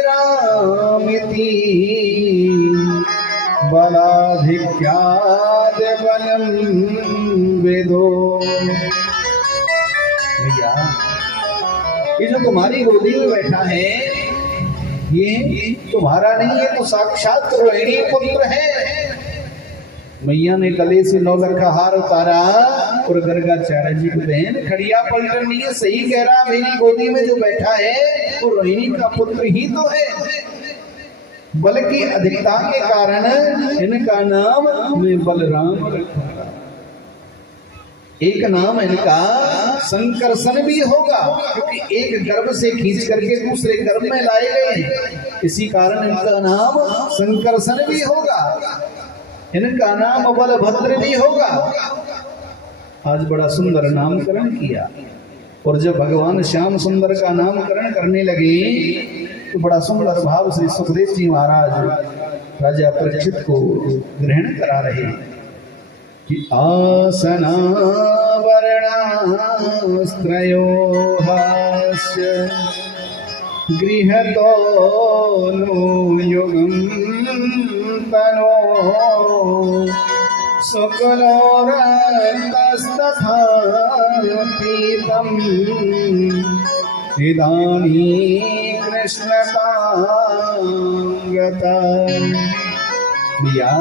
रामिति बलाधिक्याद बलम वेदो। भैया ये जो तुम्हारी गोदी में बैठा है ये तुम्हारा नहीं है, तो साक्षात रोहिणी पुत्र है। मैया ने गले से 9 लख का हार उतारा और गर्गाचार्य जी की बहन खड़िया पलटन नहीं है, सही कह रहा, मेरी गोदी में जो बैठा है वो रोहिणी का पुत्र ही तो है। बल की अधिकता के कारण इनका नाम मैं बलराम रखूंगा। एक नाम इनका संकर्षण भी होगा, क्योंकि एक गर्भ से खींच करके दूसरे गर्भ में लाए गए, इसी कारण इनका नाम संकर्षण भी होगा। इनका नाम बलभद्र भी होगा। आज बड़ा सुंदर नामकरण किया, और जब भगवान श्याम सुंदर का नामकरण करने लगे तो बड़ा सुंदर भाव श्री सुखदेव जी महाराज राजा परीक्षित को ग्रहण करा रहे कि आसना वर्णास्त्रयो हास्य गृहतो नो युगं तनो शुक्लो रक्तस्तथा पीतम् इदानीं कृष्णतां गता। भैया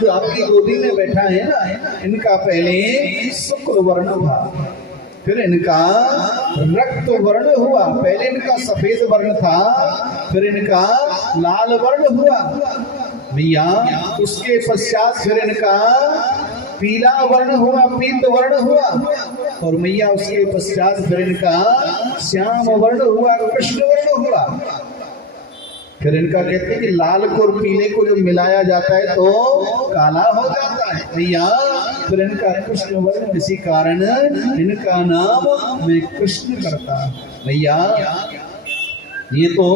जो आपकी गोदी में बैठा है ना, इनका पहले शुक्ल वर्ण था, फिर इनका रक्त वर्ण हुआ। पहले इनका सफेद वर्ण था, फिर इनका लाल वर्ण हुआ भैया। उसके पश्चात फिर इनका पीला वर्ण हुआ, पीत वर्ण हुआ, और मैया उसके पश्चात फिर इनका श्याम वर्ण हुआ, कृष्ण वर्ण हुआ। फिर इनका कहते हैं कि लाल को और पीले को जब मिलाया जाता है तो काला हो जाता है भैया। फिर इनका कृष्ण वर्ण, इसी कारण इनका नाम मैं कृष्ण करता भैया। ये तो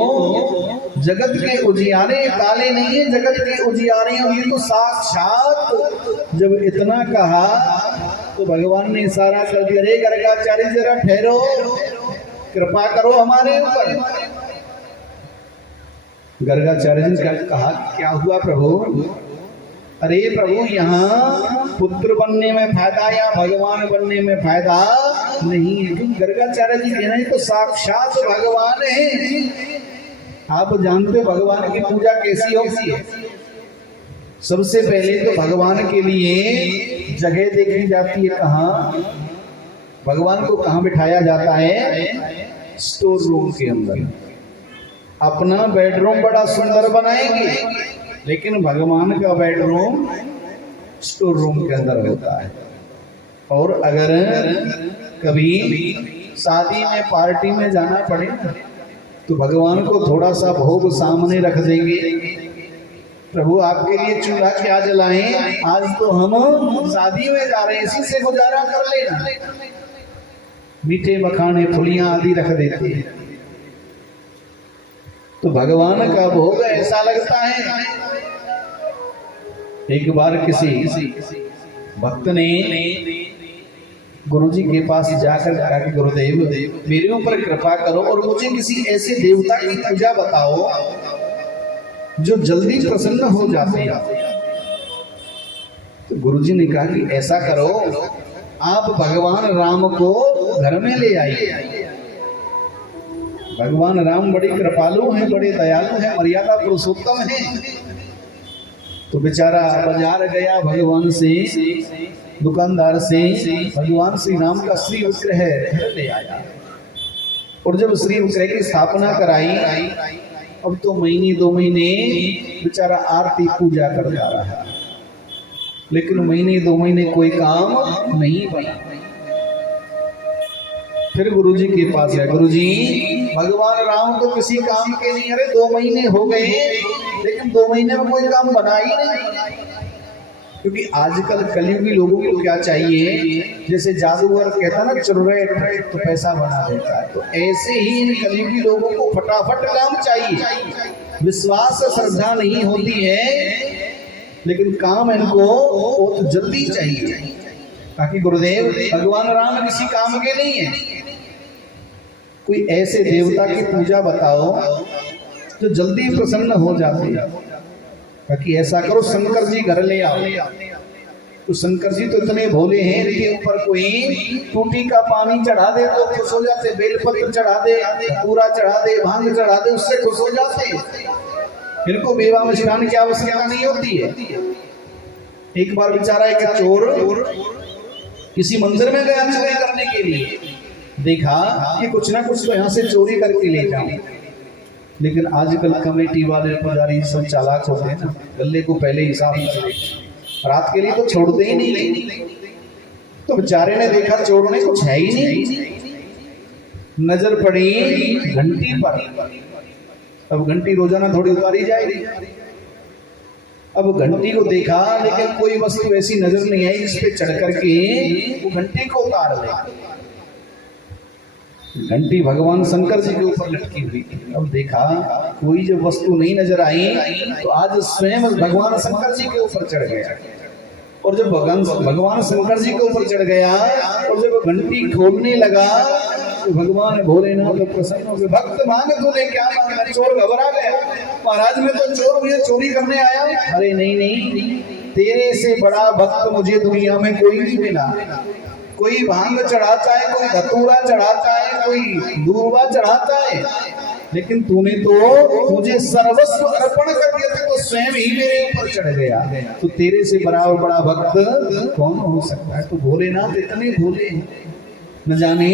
जगत के उजियारे काले नहीं है, जगत के उजियारे, और ये तो साक्षात जब इतना कहा तो भगवान ने इशारा कर दिया, अरे गर्गाचार्य जरा ठहरो, कृपा करो हमारे ऊपर। गर्गाचार्य जी ने कहा क्या हुआ प्रभु? अरे प्रभु यहाँ पुत्र बनने में फायदा या भगवान बनने में फायदा नहीं है, क्योंकि गर्गाचार्य जी कहना है तो साक्षात भगवान है। आप जानते भगवान की पूजा कैसी होती है? सबसे पहले तो भगवान के लिए जगह देखी जाती है। कहाँ भगवान को कहाँ बिठाया जाता है? स्टोर रूम के अंदर। अपना बेडरूम बड़ा सुंदर बनाएंगे, लेकिन भगवान का बेडरूम स्टोर रूम के अंदर होता है। और अगर कभी शादी में पार्टी में जाना पड़े तो भगवान को थोड़ा सा भोग सामने रख देंगे, प्रभु आपके लिए चूल्हा क्या जलाएं, आज तो हम शादी में जा रहे हैं, इसी से गुजारा कर लेना। मीठे मखाने फुलियां आदि रख देते हैं। तो भगवान का भोग ऐसा लगता है। एक बार किसी भक्त ने गुरुजी के पास जाकर कहा कि गुरुदेव मेरे ऊपर कृपा करो और मुझे किसी ऐसे देवता की पूजा बताओ जो जल्दी प्रसन्न हो जाते हैं। तो गुरुजी ने कहा कि ऐसा करो, आप भगवान राम को घर में ले आइए। भगवान राम बड़े कृपालु हैं, बड़े दयालु हैं, मर्यादा पुरुषोत्तम हैं। तो बेचारा बाजार गया, भगवान से दुकानदार से भगवान श्री राम का श्री विग्रह घर ले आया और जब श्री विग्रह की स्थापना कराई, अब तो महीने 2 महीने बेचारा आरती पूजा करता रहा, लेकिन महीने 2 महीने कोई काम नहीं बना। फिर गुरुजी के पास गया, गुरुजी भगवान राम तो किसी काम के नहीं, अरे 2 महीने हो गए लेकिन 2 महीने में कोई काम बना ही नहीं। क्योंकि आजकल कलयुगी लोगों को क्या चाहिए, जैसे जादूगर कहता ना चुर्रे तो पैसा बना देता है, तो ऐसे ही इन कलयुगी लोगों को फटाफट काम चाहिए। विश्वास श्रद्धा नहीं होती है, लेकिन काम इनको बहुत जल्दी चाहिए। ताकि गुरुदेव भगवान राम किसी काम के नहीं है, कोई ऐसे देवता की पूजा बताओ जो जल्दी प्रसन्न हो जाते हैं। ताकि ऐसा करो, शंकर जी घर ले आओ। तो शंकर जी तो इतने भोले हैं, इनके ऊपर कोई टूटी का पानी चढ़ा दे तो खुश हो जाते, बेलपत्र चढ़ा दे, पूरा चढ़ा दे, भांग चढ़ा दे, उससे खुश हो जाते। इनको मेवा मिष्ठान की आवश्यकता नहीं होती है। एक बार बेचारा एक चोर किसी मंदिर में गया चोरी करने के लिए, देखा कि कुछ ना कुछ तो यहाँ से चोरी करके ले जाऊं। लेकिन आजकल कमेटी वाले पुजारी सब चालाक होते हैं ना, गले को पहले हिसाब रात के लिए तो छोड़ते ही नहीं। तो बेचारे ने देखा चोर ने कुछ है ही नहीं, नजर पड़ी घंटी पर। अब घंटी रोजाना थोड़ी उतारी जाएगी। अब घंटी को देखा लेकिन कोई वस्तु ऐसी नजर नहीं आई जिस पे चढ़ करके वो घंटी को उतार ले। घंटी भगवान शंकर जी के ऊपर लटकी हुई थी। अब देखा कोई जब वस्तु नहीं नजर आई तो आज स्वयं भगवान शंकर जी के ऊपर चढ़ गया। और जब भगवान शंकर जी के ऊपर चढ़ गया और जब घंटी खोलने लगा तो भगवान भोलेनाथ तो प्रसन्न हो गए। भक्त मांगे तूने क्या मांगा? चोर घबरा गया, महाराज मैं तो चोर, मुझे चोरी करने आया। अरे नहीं नहीं, तेरे से बड़ा भक्त मुझे दुनिया में कोई नहीं मिला। कोई भांग चढ़ाता है, कोई धतूरा चढ़ाता है, कोई दूर्वा चढ़ाता है, लेकिन तूने तो मुझे सर्वस्व अर्पण कर दिया था, तो स्वयं ही मेरे ऊपर चढ़ गया। तो तेरे से बराबर बड़ा भक्त कौन हो सकता है? तो भोलेनाथ इतने भोले हैं, न जाने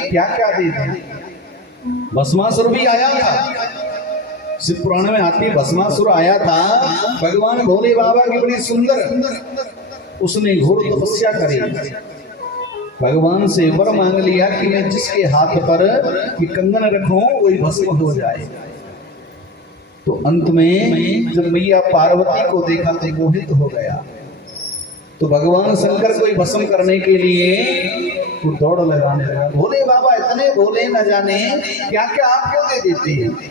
क्या क्या देते। भस्मासुर भी आया था, शिव पुराण में आती भस्मासुर आया था। भगवान भोले बाबा की बड़ी सुंदर, उसने घोर तपस्या करी, भगवान से वर मांग लिया कि मैं जिसके हाथ पर कि कंगन रखूं वही भस्म हो जाए। तो अंत में जब मैया पार्वती को देखा तो मोहित हो गया। तो भगवान शंकर को भस्म करने के लिए वो दौड़ लगाने लगा। भोले बाबा इतने भोले, न जाने क्या क्या आपको दे देते हैं।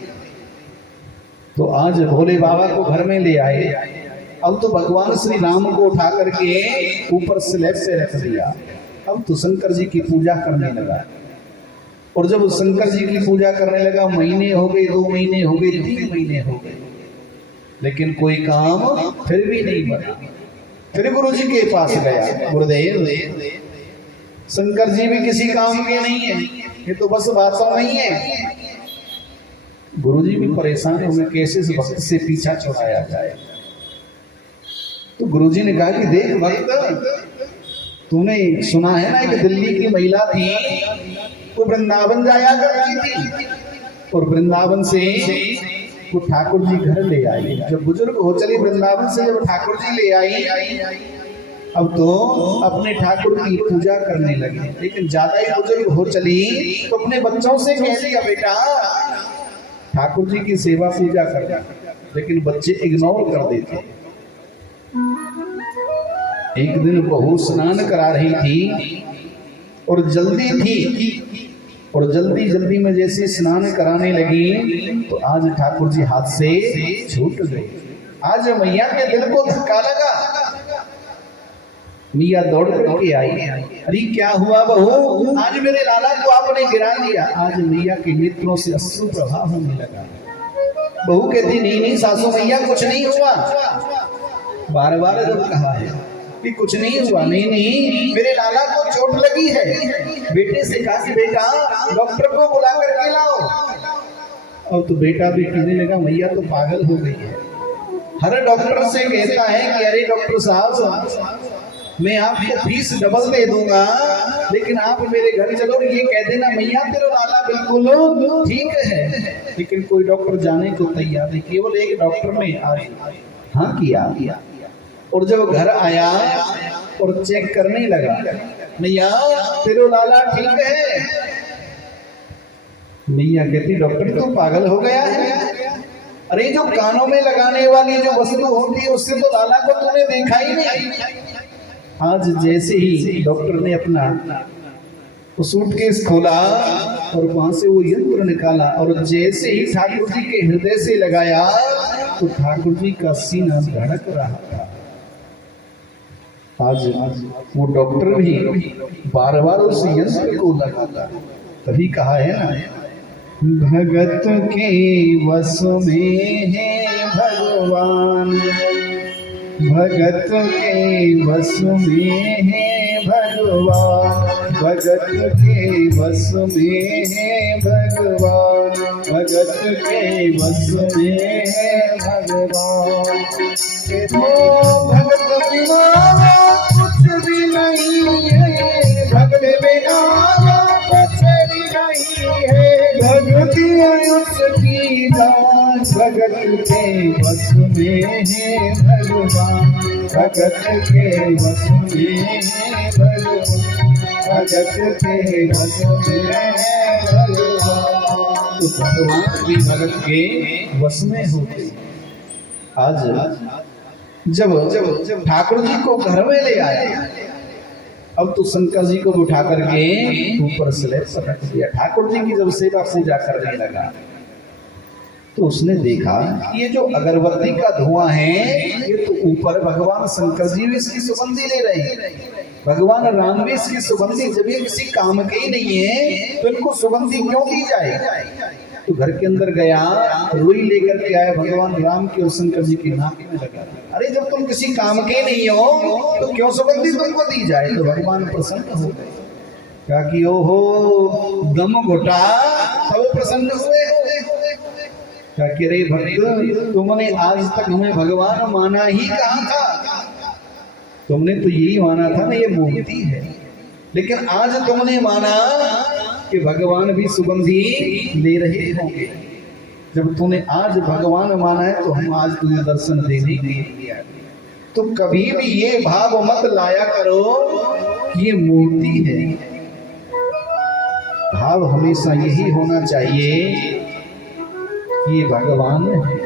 तो आज भोले बाबा को घर में ले आए। अब तो भगवान श्री राम को उठा करके ऊपर स्लैब से रख दिया। अब तो शंकर जी की पूजा करने लगा। और जब शंकर जी की पूजा करने लगा, महीने हो गए, 2 महीने हो गए, 3 महीने हो गए, लेकिन कोई काम फिर भी नहीं बना। फिर गुरु जी के पास गया, गुरुदेव शंकर जी भी किसी काम के नहीं है, ये तो बस बातों नहीं है। गुरु जी भी परेशान हो गए, कैसे इस भक्त से पीछा छुड़ाया जाए। तो गुरु जी ने कहा कि देख भक्त, तूने सुना है ना एक दिल्ली की महिला थी, वो वृंदावन जाया करती थी और वृंदावन से वो ठाकुर जी घर ले आई। जब बुजुर्ग हो चली वृंदावन से, जब ठाकुर जी ले आई, अब तो अपने ठाकुर की पूजा करने लगी। लेकिन ज्यादा ही बुजुर्ग हो चली तो अपने बच्चों से कह दिया, बेटा ठाकुर जी की सेवा पूजा कर, लेकिन बच्चे इग्नोर कर देते। एक दिन बहू स्नान करा रही थी और जल्दी थी, और जल्दी जल्दी में जैसे स्नान कराने लगी तो आज ठाकुर जी हाथ से छूट गए। आज मैया के दिल को धक्का लगा। मैया दौड़ करके आई, अरे क्या हुआ बहू, आज मेरे लाला को आपने गिरा दिया। आज मैया के नेत्रों से अश्रु प्रवाह होने लगा। बहू कहती नहीं नहीं सासू मैया कुछ नहीं हुआ। बार बार जब कहा है कि कुछ नहीं हुआ, नहीं नहीं मेरे लाला को चोट लगी है। बेटे से कहा कि बेटा डॉक्टर को बुला करके लाओ। और तो बेटा भी कहने लगा मैया तो पागल हो गई है। हर डॉक्टर से कहता है कि अरे डॉक्टर साहब मैं आपको फीस डबल दे दूंगा, लेकिन आप मेरे घर चलो, ये कह देना मैया तेरा लाला बिल्कुल ठीक है। लेकिन कोई डॉक्टर जाने को तैयार नहीं। केवल एक डॉक्टर ने आज हाँ किया, और जब घर आया और चेक करने लगा, मैया तेरा लाला ठीक है। मैया कहती डॉक्टर तो पागल हो गया है। अरे जो कानों में लगाने वाली जो वस्तु होती है उससे तो लाला को तूने देखा ही नहीं। आज जैसे ही डॉक्टर ने अपना वो सूटकेस खोला और वहां से वो यंत्र निकाला और जैसे ही ठाकुर जी के हृदय से लगाया तो ठाकुर जी का सीना धड़क रहा था। आज वो डॉक्टर भी बार बार उस यंत्र को लगाता, तभी कहा है ना, भगत के वश में है भगवान, भगत के वश में है भगवान, भगत के वश में है भगवान, भगत के वश में है भगवान। भगत बिना कुछ भी नहीं है, भगत बिना कुछ भी नहीं है। भगति उसकी दान, भगत के वश में है भगवान, भगत के वश में है भगवान, भगत के वश में है भगवान। तो भगवान भी भगत के वश में होते। आज जब ठाकुर जी को घर में ले आया, अब तो शंकर जी को उठा करके ऊपर स्लैब पर रख दिया। ठाकुर जी की जब सेवा पूजा करने लगा तो उसने देखा ये जो अगरबत्ती का धुआं है ये तो ऊपर भगवान शंकर जी भी इसकी सुगंधी ले रहे हैं, भगवान राम भी इसकी सुगंधी, जब ये किसी काम के ही नहीं है तो इनको सुगंधी क्यों दी जाए। तो घर के अंदर गया, रुई लेकर के आया, भगवान राम के और शंकर जी की नाक में लगा। अरे जब तुम किसी काम के नहीं हो तो क्यों सुगंधी तुमको दी जाए। तो भगवान प्रसन्न हो गए, कहा कि ओहो दम घुटा सब प्रसन्न हुए। क्या कि रे भक्त तुमने आज तक हमें भगवान माना ही कहा था, तुमने तो यही माना था ना ये मूर्ति है, लेकिन आज तुमने माना कि भगवान भी सुगंधी ले रहे होंगे। जब तूने आज भगवान माना है तो हम आज तुझे दर्शन देने के लिए आए। तो कभी भी ये भाव मत लाया करो कि ये मूर्ति है। भाव हमेशा यही होना चाहिए कि ये भगवान है।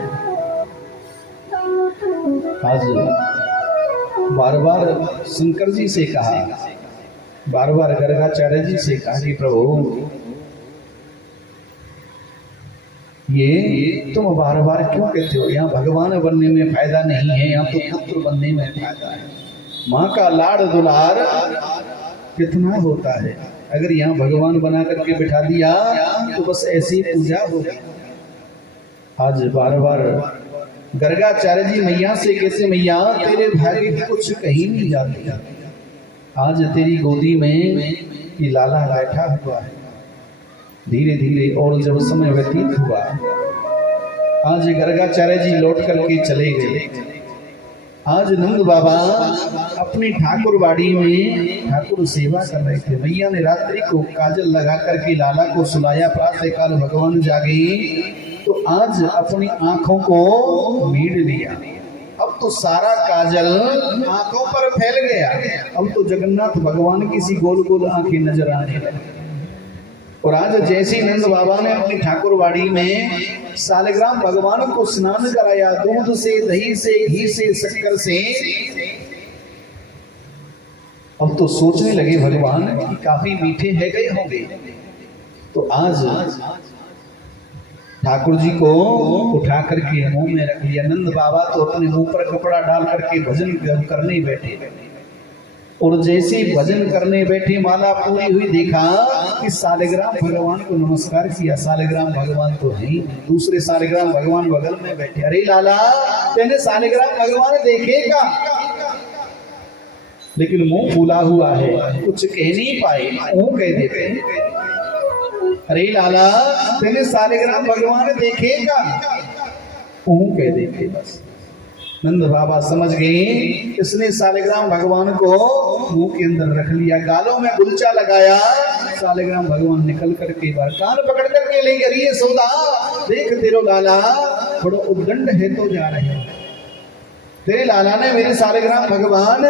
आज बार बार शंकर जी से कहा, बार बार गर्गाचार्य जी से कहा कि प्रभु ये तुम बार बार क्यों कहते हो, यहाँ भगवान बनने में फायदा नहीं है, यहाँ तो पुत्र बनने में फायदा है। माँ का लाड़ दुलार कितना होता है, अगर यहाँ भगवान बना करके बिठा दिया तो बस ऐसी पूजा होगी। आज बार बार गर्गाचार्य जी मैया से कहते मैया तेरे भाग्य की कुछ कहीं नहीं जाती, आज तेरी गोदी में ये लाला बैठा हुआ है। धीरे धीरे और जब समय व्यतीत हुआ, आज गर्गाचार्य जी लौट करके चले गए। आज नंद बाबा अपनी ठाकुर बाड़ी में ठाकुर सेवा कर रहे थे। मैया ने रात्रि को काजल लगा करके लाला को सुलाया, प्रातः काल भगवान जागे तो आज अपनी आंखों को मीड लिया। अब तो सारा काजल आंखों पर फैल गया, अब तो जगन्नाथ भगवान की सी गोल गोल आंखें नजर आने लगी। और आज जैसी नंद बाबा ने अपनी ठाकुरवाड़ी में सालग्राम भगवान को स्नान कराया, दूध से, दही से, घी से, शक्कर से, अब तो सोचने लगे भगवान कि काफी मीठे है गए होंगे, तो आज ठाकुर जी को उठा करके मुंह में रख लिया। नंद बाबा तो अपने मुंह पर कपड़ा डाल करके भजन करने बैठे, और जैसे ही भजन करने बैठे माला पूरी हुई, देखा कि सालिग्राम भगवान को नमस्कार किया। सालिग्राम भगवान तो है, दूसरे सालिग्राम भगवान बगल में बैठे। अरे लाला, तेने सालिग्राम भगवान देखेगा, लेकिन मुंह फूला हुआ है, कुछ कह नहीं पाए, मुंह कह देते। अरे लाला, तेने सालिग्राम भगवान देखेगा, मुंह कह देते बस। नंद बाबा समझ गए, इसने सालिग्राम भगवान को मुंह के अंदर रख लिया, गालों में गुलचा लगाया। सालिग्राम भगवान निकल करके बाहर कान पकड़ करके ले गए, ये सौदा देख तेरो लाला बड़ो उद्दंड है तो जा रहे, तेरे लाला ने मेरे सालिग्राम भगवान